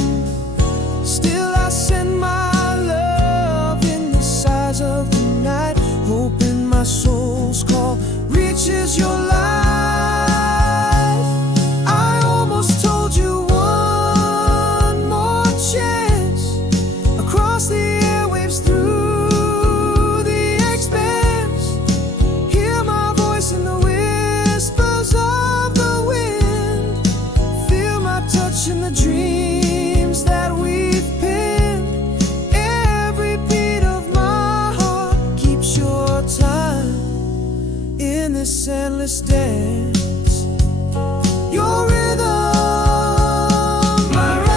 Still I send my love in the size of the night, hoping my soul's call reaches your light. I almost told you one more chance, across the airwaves, through the expanse. Hear my voice in the whispers of the wind, feel my touch in the dreams that we've pinned. Every beat of my heart keeps your time in this endless dance. Your rhythm, my rhyme.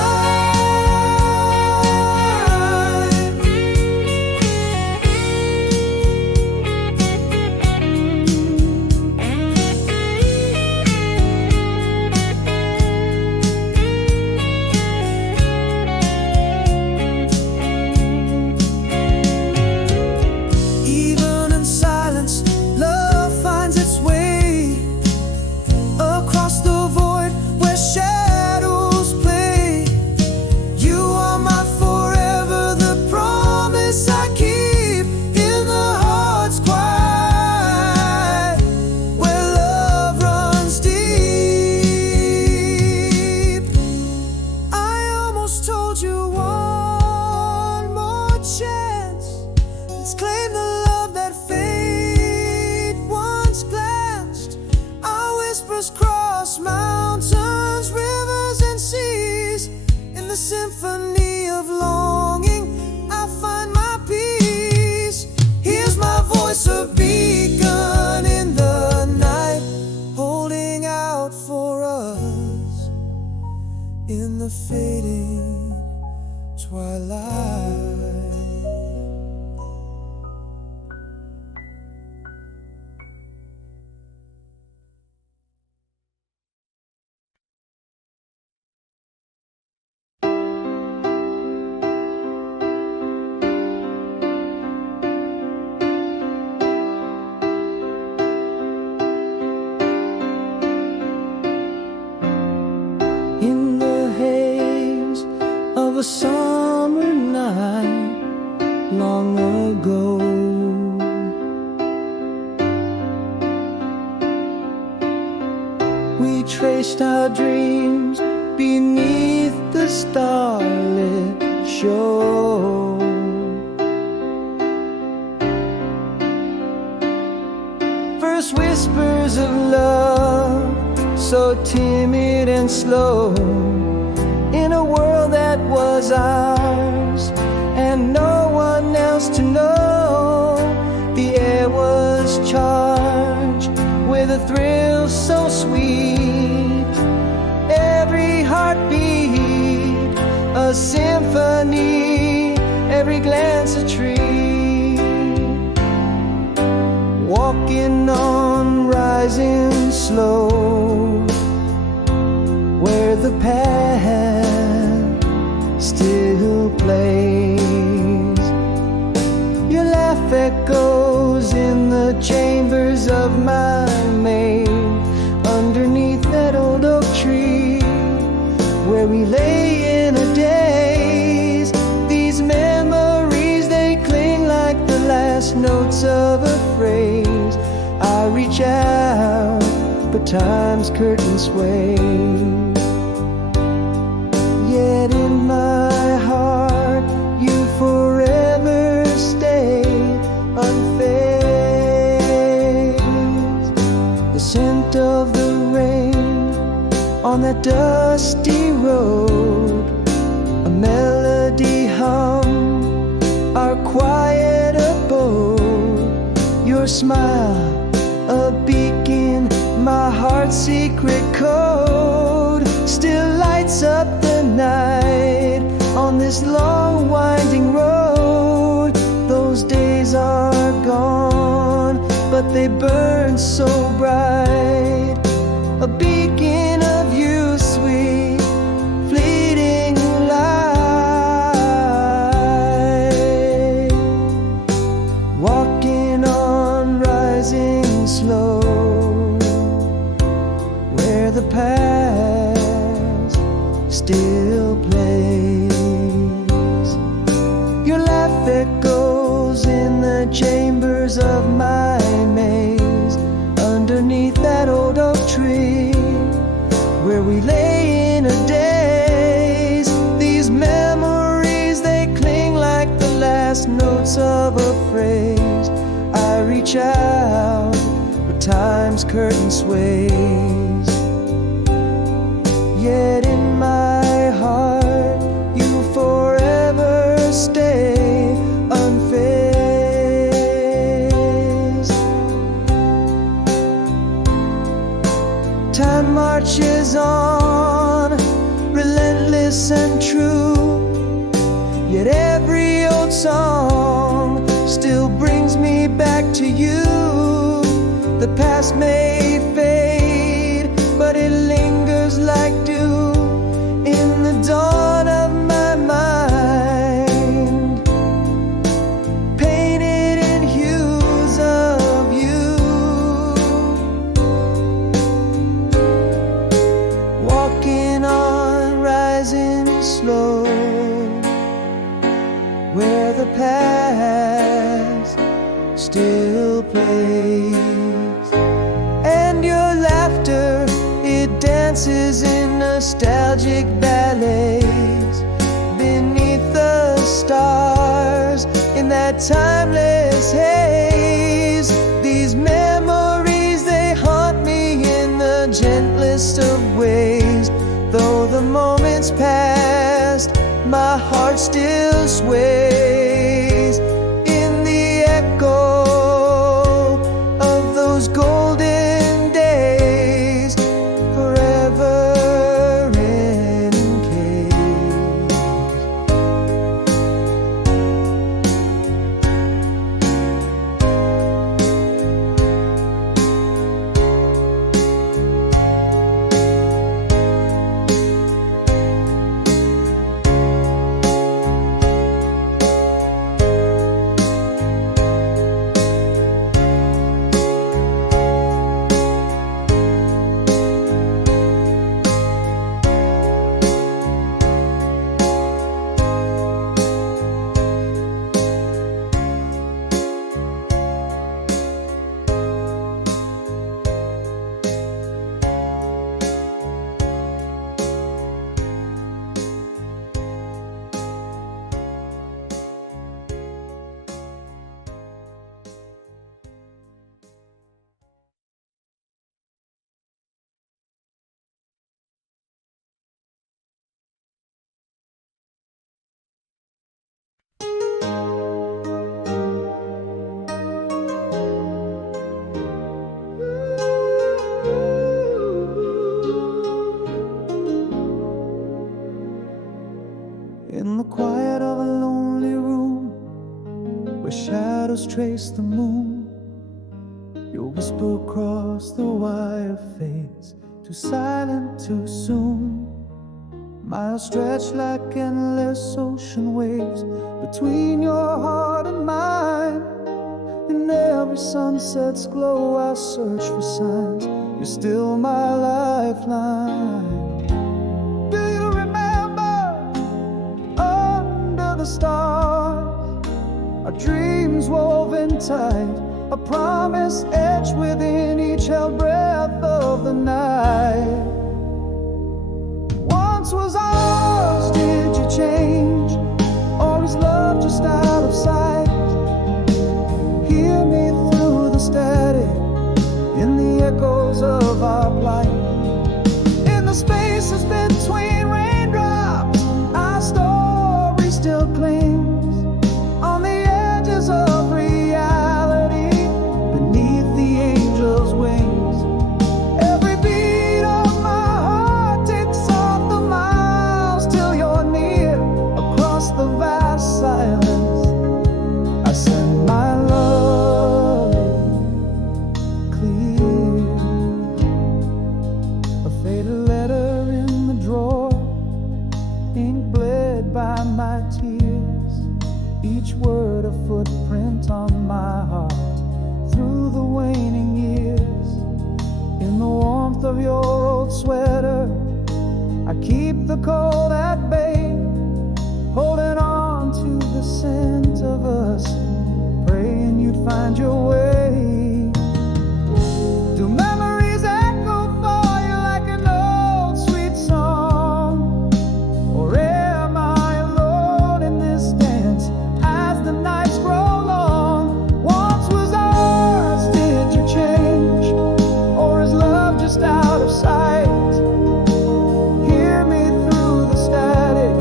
Even in silence, love finds its way across the void where shadows play. You are my forever, the promise I keep in the heart's quiet, where love runs deep. I almost told you one more chance. Let's claim the love that fate once glanced. Our whispers cross mountains, rivers, and seas. In the symphony of longing, I find my peace. Here's my voice, a beacon in the night, holding out for us in the fading twilight. In the haze of a summer night long ago, we traced our dreams beneath the starlit shore. First whispers of love, so timid and slow, in a world that was ours and no one else to know. The air was charged with a thrill so sweet, every heartbeat a symphony, every glance a treat. Walking on, rising slow, where the past still plays. Your laugh echoes in the chambers of my maze, underneath that old oak tree where we lay in a daze. These memories, they cling like the last notes of a phrase. I reach out, but time's curtain sways. Yet in my heart you forever stay unfazed. The scent of the rain on that dusty road, a melody hum, our quiet abode. Your smile, a beacon, my heart's secret code, still lights up the night on this long winding road. Those days are gone, but they burn so bright, a beacon of you, sweet fleeting light. Walking on, rising slow, where the past still plays. Your laugh echoes in the chambers of my maze, underneath that old oak tree where we lay in a daze. These memories, they cling like the last notes of a phrase. I reach out, but time's curtain sways. Yet in my heart you forever stay unfazed. Time marches on, relentless and true, yet every old song still brings me back to you. The past may fade, but it lingers like dew in the dawn of my mind, painted in hues of you. Walking on, rising slow, where the past still plays. And your laughter, it dances in nostalgic ballets beneath the stars in that timeless haze. These memories, they haunt me in the gentlest of ways. Though the moments past, my heart still sways in the echo of those golden days, forever encased. In the quiet of a lonely room where shadows trace the moon, your whisper across the wire fades, too silent too soon. Miles stretched like endless ocean waves between your heart and mine. In every sunset's glow I search for signs. You're still my lifeline. Do you remember under the stars, our dreams woven tight, a promise etched within each held breath of the night? Once was ours, did you change? Or is love just out of sight? Hear me through the static, in the echoes of our plight. In the spaces between raindrops, our story still clings on the edges of reality, beneath the angel's wings. Every beat of my heart takes off the miles till you're near. Across the vast silence, I send my love clear. A faded letter in the drawer, ink bled by my tears. Each word a footprint on my heart through the waning years. In the warmth of your old sweater, I keep the cold at bay, holding on to the scent of us, praying you'd find your way. Do memories echo for you like an old sweet song? Or am I alone in this dance as the nights grow long? Once was ours, did you change? Or is love just out of sight? Hear me through the static,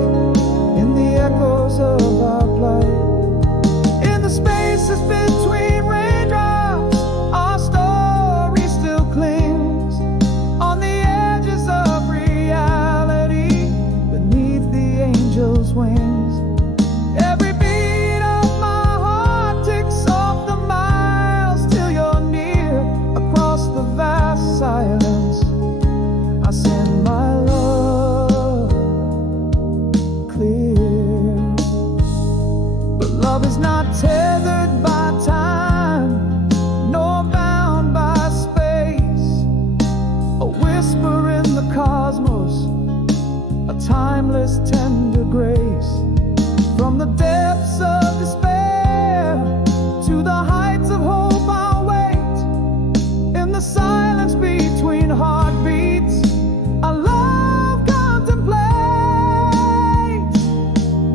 in the echoes of our plight. In the spaces between raindrops, our story still clings on the edges of reality, beneath the angel's wings. Every beat of my heart ticks off the miles till you're near. Across the vast silence, I send my love clear. But love is not tethered by time, nor bound by space. A whisper in the cosmos, a timeless tender grace. From the depths of despair to the heights of hope I'll wait. In the silence between heartbeats, our love contemplates.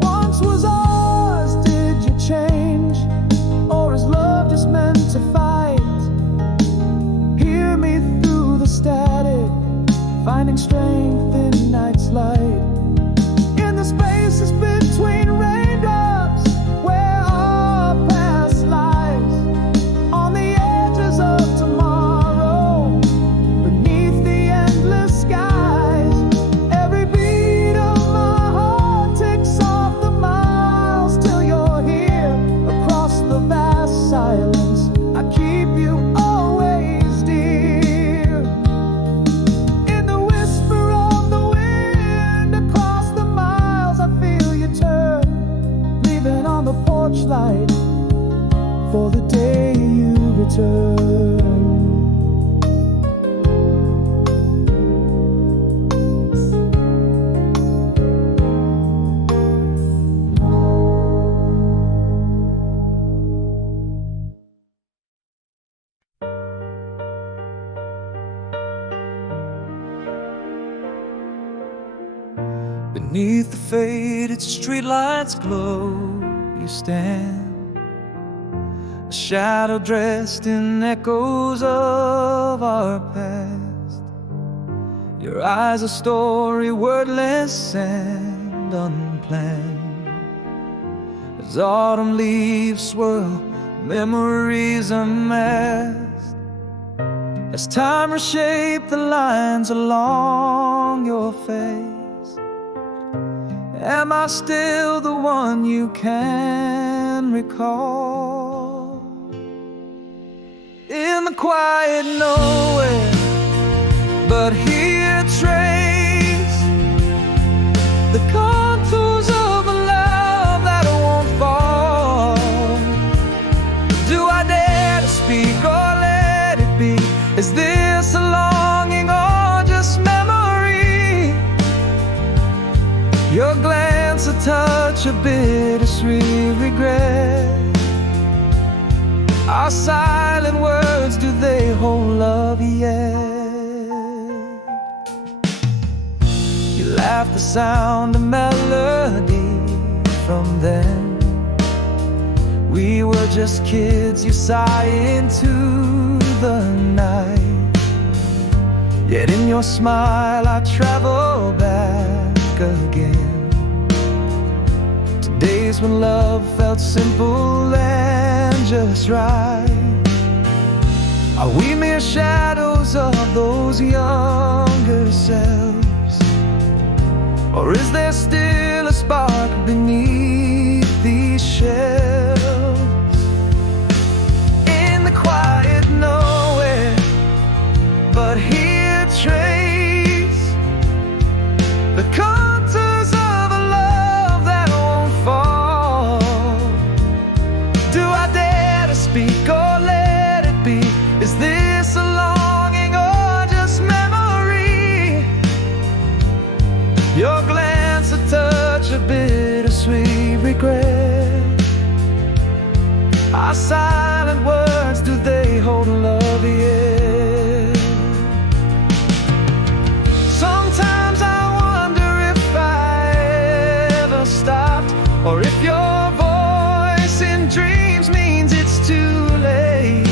Once was ours, did you change? Or is love just meant to fight? Hear me through the static, finding strength in night's light. In the spaces between raindrops, where our past lies, on the edges of tomorrow, beneath the endless skies. Every beat of my heart takes off the miles till you're here. Across the vast silence, I keep you always dear. In the whisper of the wind, across the miles I feel you turn, leaving on the porch light for the day you return. Beneath the faded streetlights glow, you stand, a shadow dressed in echoes of our past. Your eyes a story wordless and unplanned. As autumn leaves swirl, memories amassed. As time reshaped the lines along your face, am I still the one you can recall? In the quiet nowhere, but hear a trace the contours of a love that won't fall. Do I dare to speak or let it be? Is this a longing or just memory? Your glance, a touch, a bittersweet regret. Our silent words, do they hold love yet? You laugh, the sound, a melody from then. We were just kids, you sigh into the night. Yet in your smile I travel back again to days when love felt simple and just right. Are we mere shadows of those younger selves? Or is there still a spark beneath these shells? In the quiet nowhere, but here trace the contours of a love that won't fall. Do I dare to speak or let it be? Is this a longing or just memory? Your glance, a touch, a bittersweet regret. Our silent words, do they hold love yet? Sometimes I wonder if I ever stopped, or if your voice in dreams means it's too late.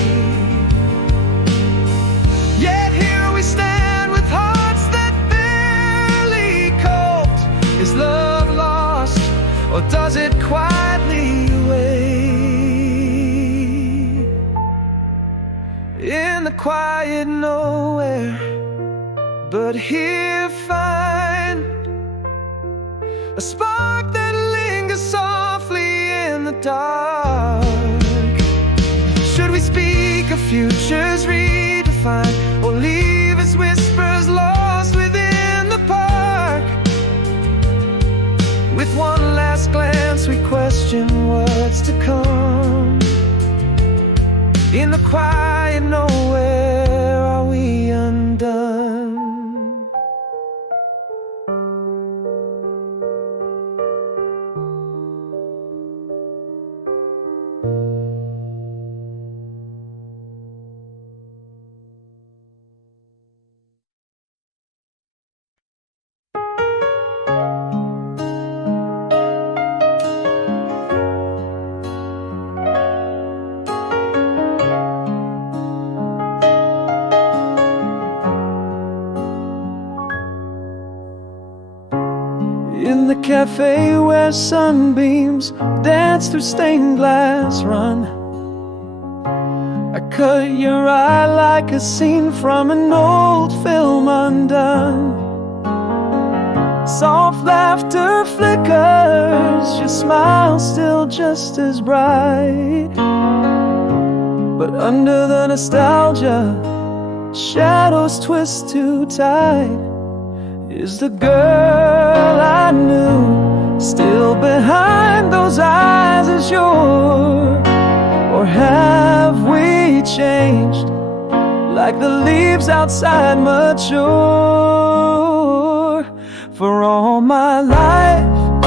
Yet here we stand with hearts that barely coped. Is love lost, or does it quietly wait? In the quiet nowhere, but here find a spark that lingers softly in the dark. Should we speak of futures redefined, or leave as whispers lost within the park? With one last glance we question what's to come. In the quiet nowhere, are we undone? In the cafe where sunbeams dance through stained glass run, I cut your eye like a scene from an old film undone. Soft laughter flickers, your smile still just as bright. But under the nostalgia, shadows twist too tight. Is the girl I knew still behind those eyes azure? Or have we changed, like the leaves outside mature? For all my life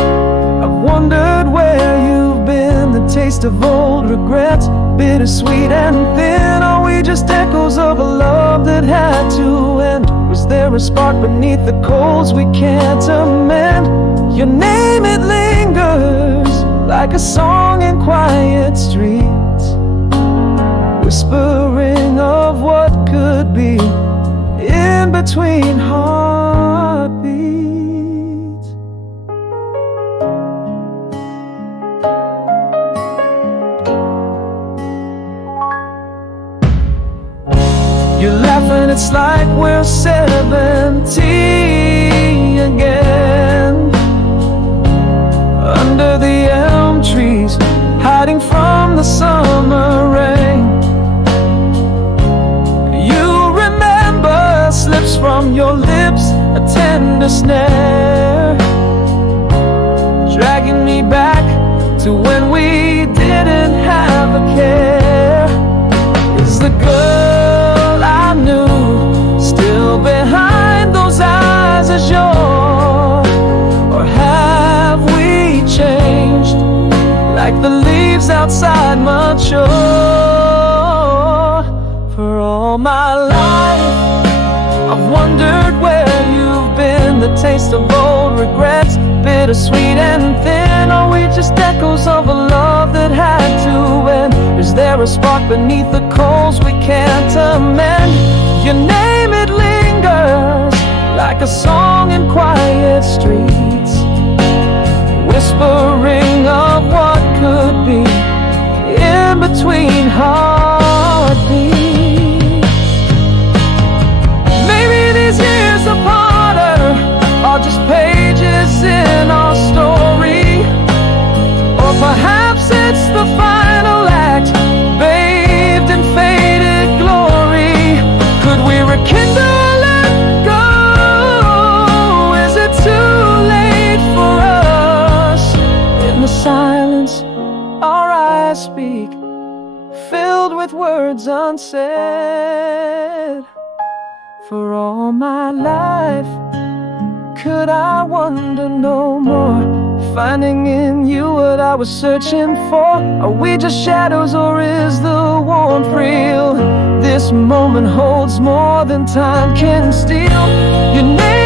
I've wondered where you've been. The taste of old regrets, bittersweet and thin. Are we just echoes of a love that had to end? Was there a spark beneath the coals we can't amend? Your name, it lingers like a song in quiet streets, whispering of what could be in between heartbeats. You're laughing, it's like we're 70 again, under the elm trees, hiding from the summer rain. You remember slips from your lips, a tender snare, shore. For all my life I've wondered where you've been. The taste of old regrets, bittersweet and thin. Are we just echoes of a love that had to end? Is there a spark beneath the coals we can't amend? Your name, it lingers like a song in quiet streets, whispering of what could be in between heartbeats. Maybe these years apart are just pages in our story, or perhaps it's the final act, bathed in faded glory. Could we rekindle? Silence, our eyes speak, filled with words unsaid. For all my life, could I wonder no more, finding in you what I was searching for? Are we just shadows, or is the warmth real? This moment holds more than time can steal. Your name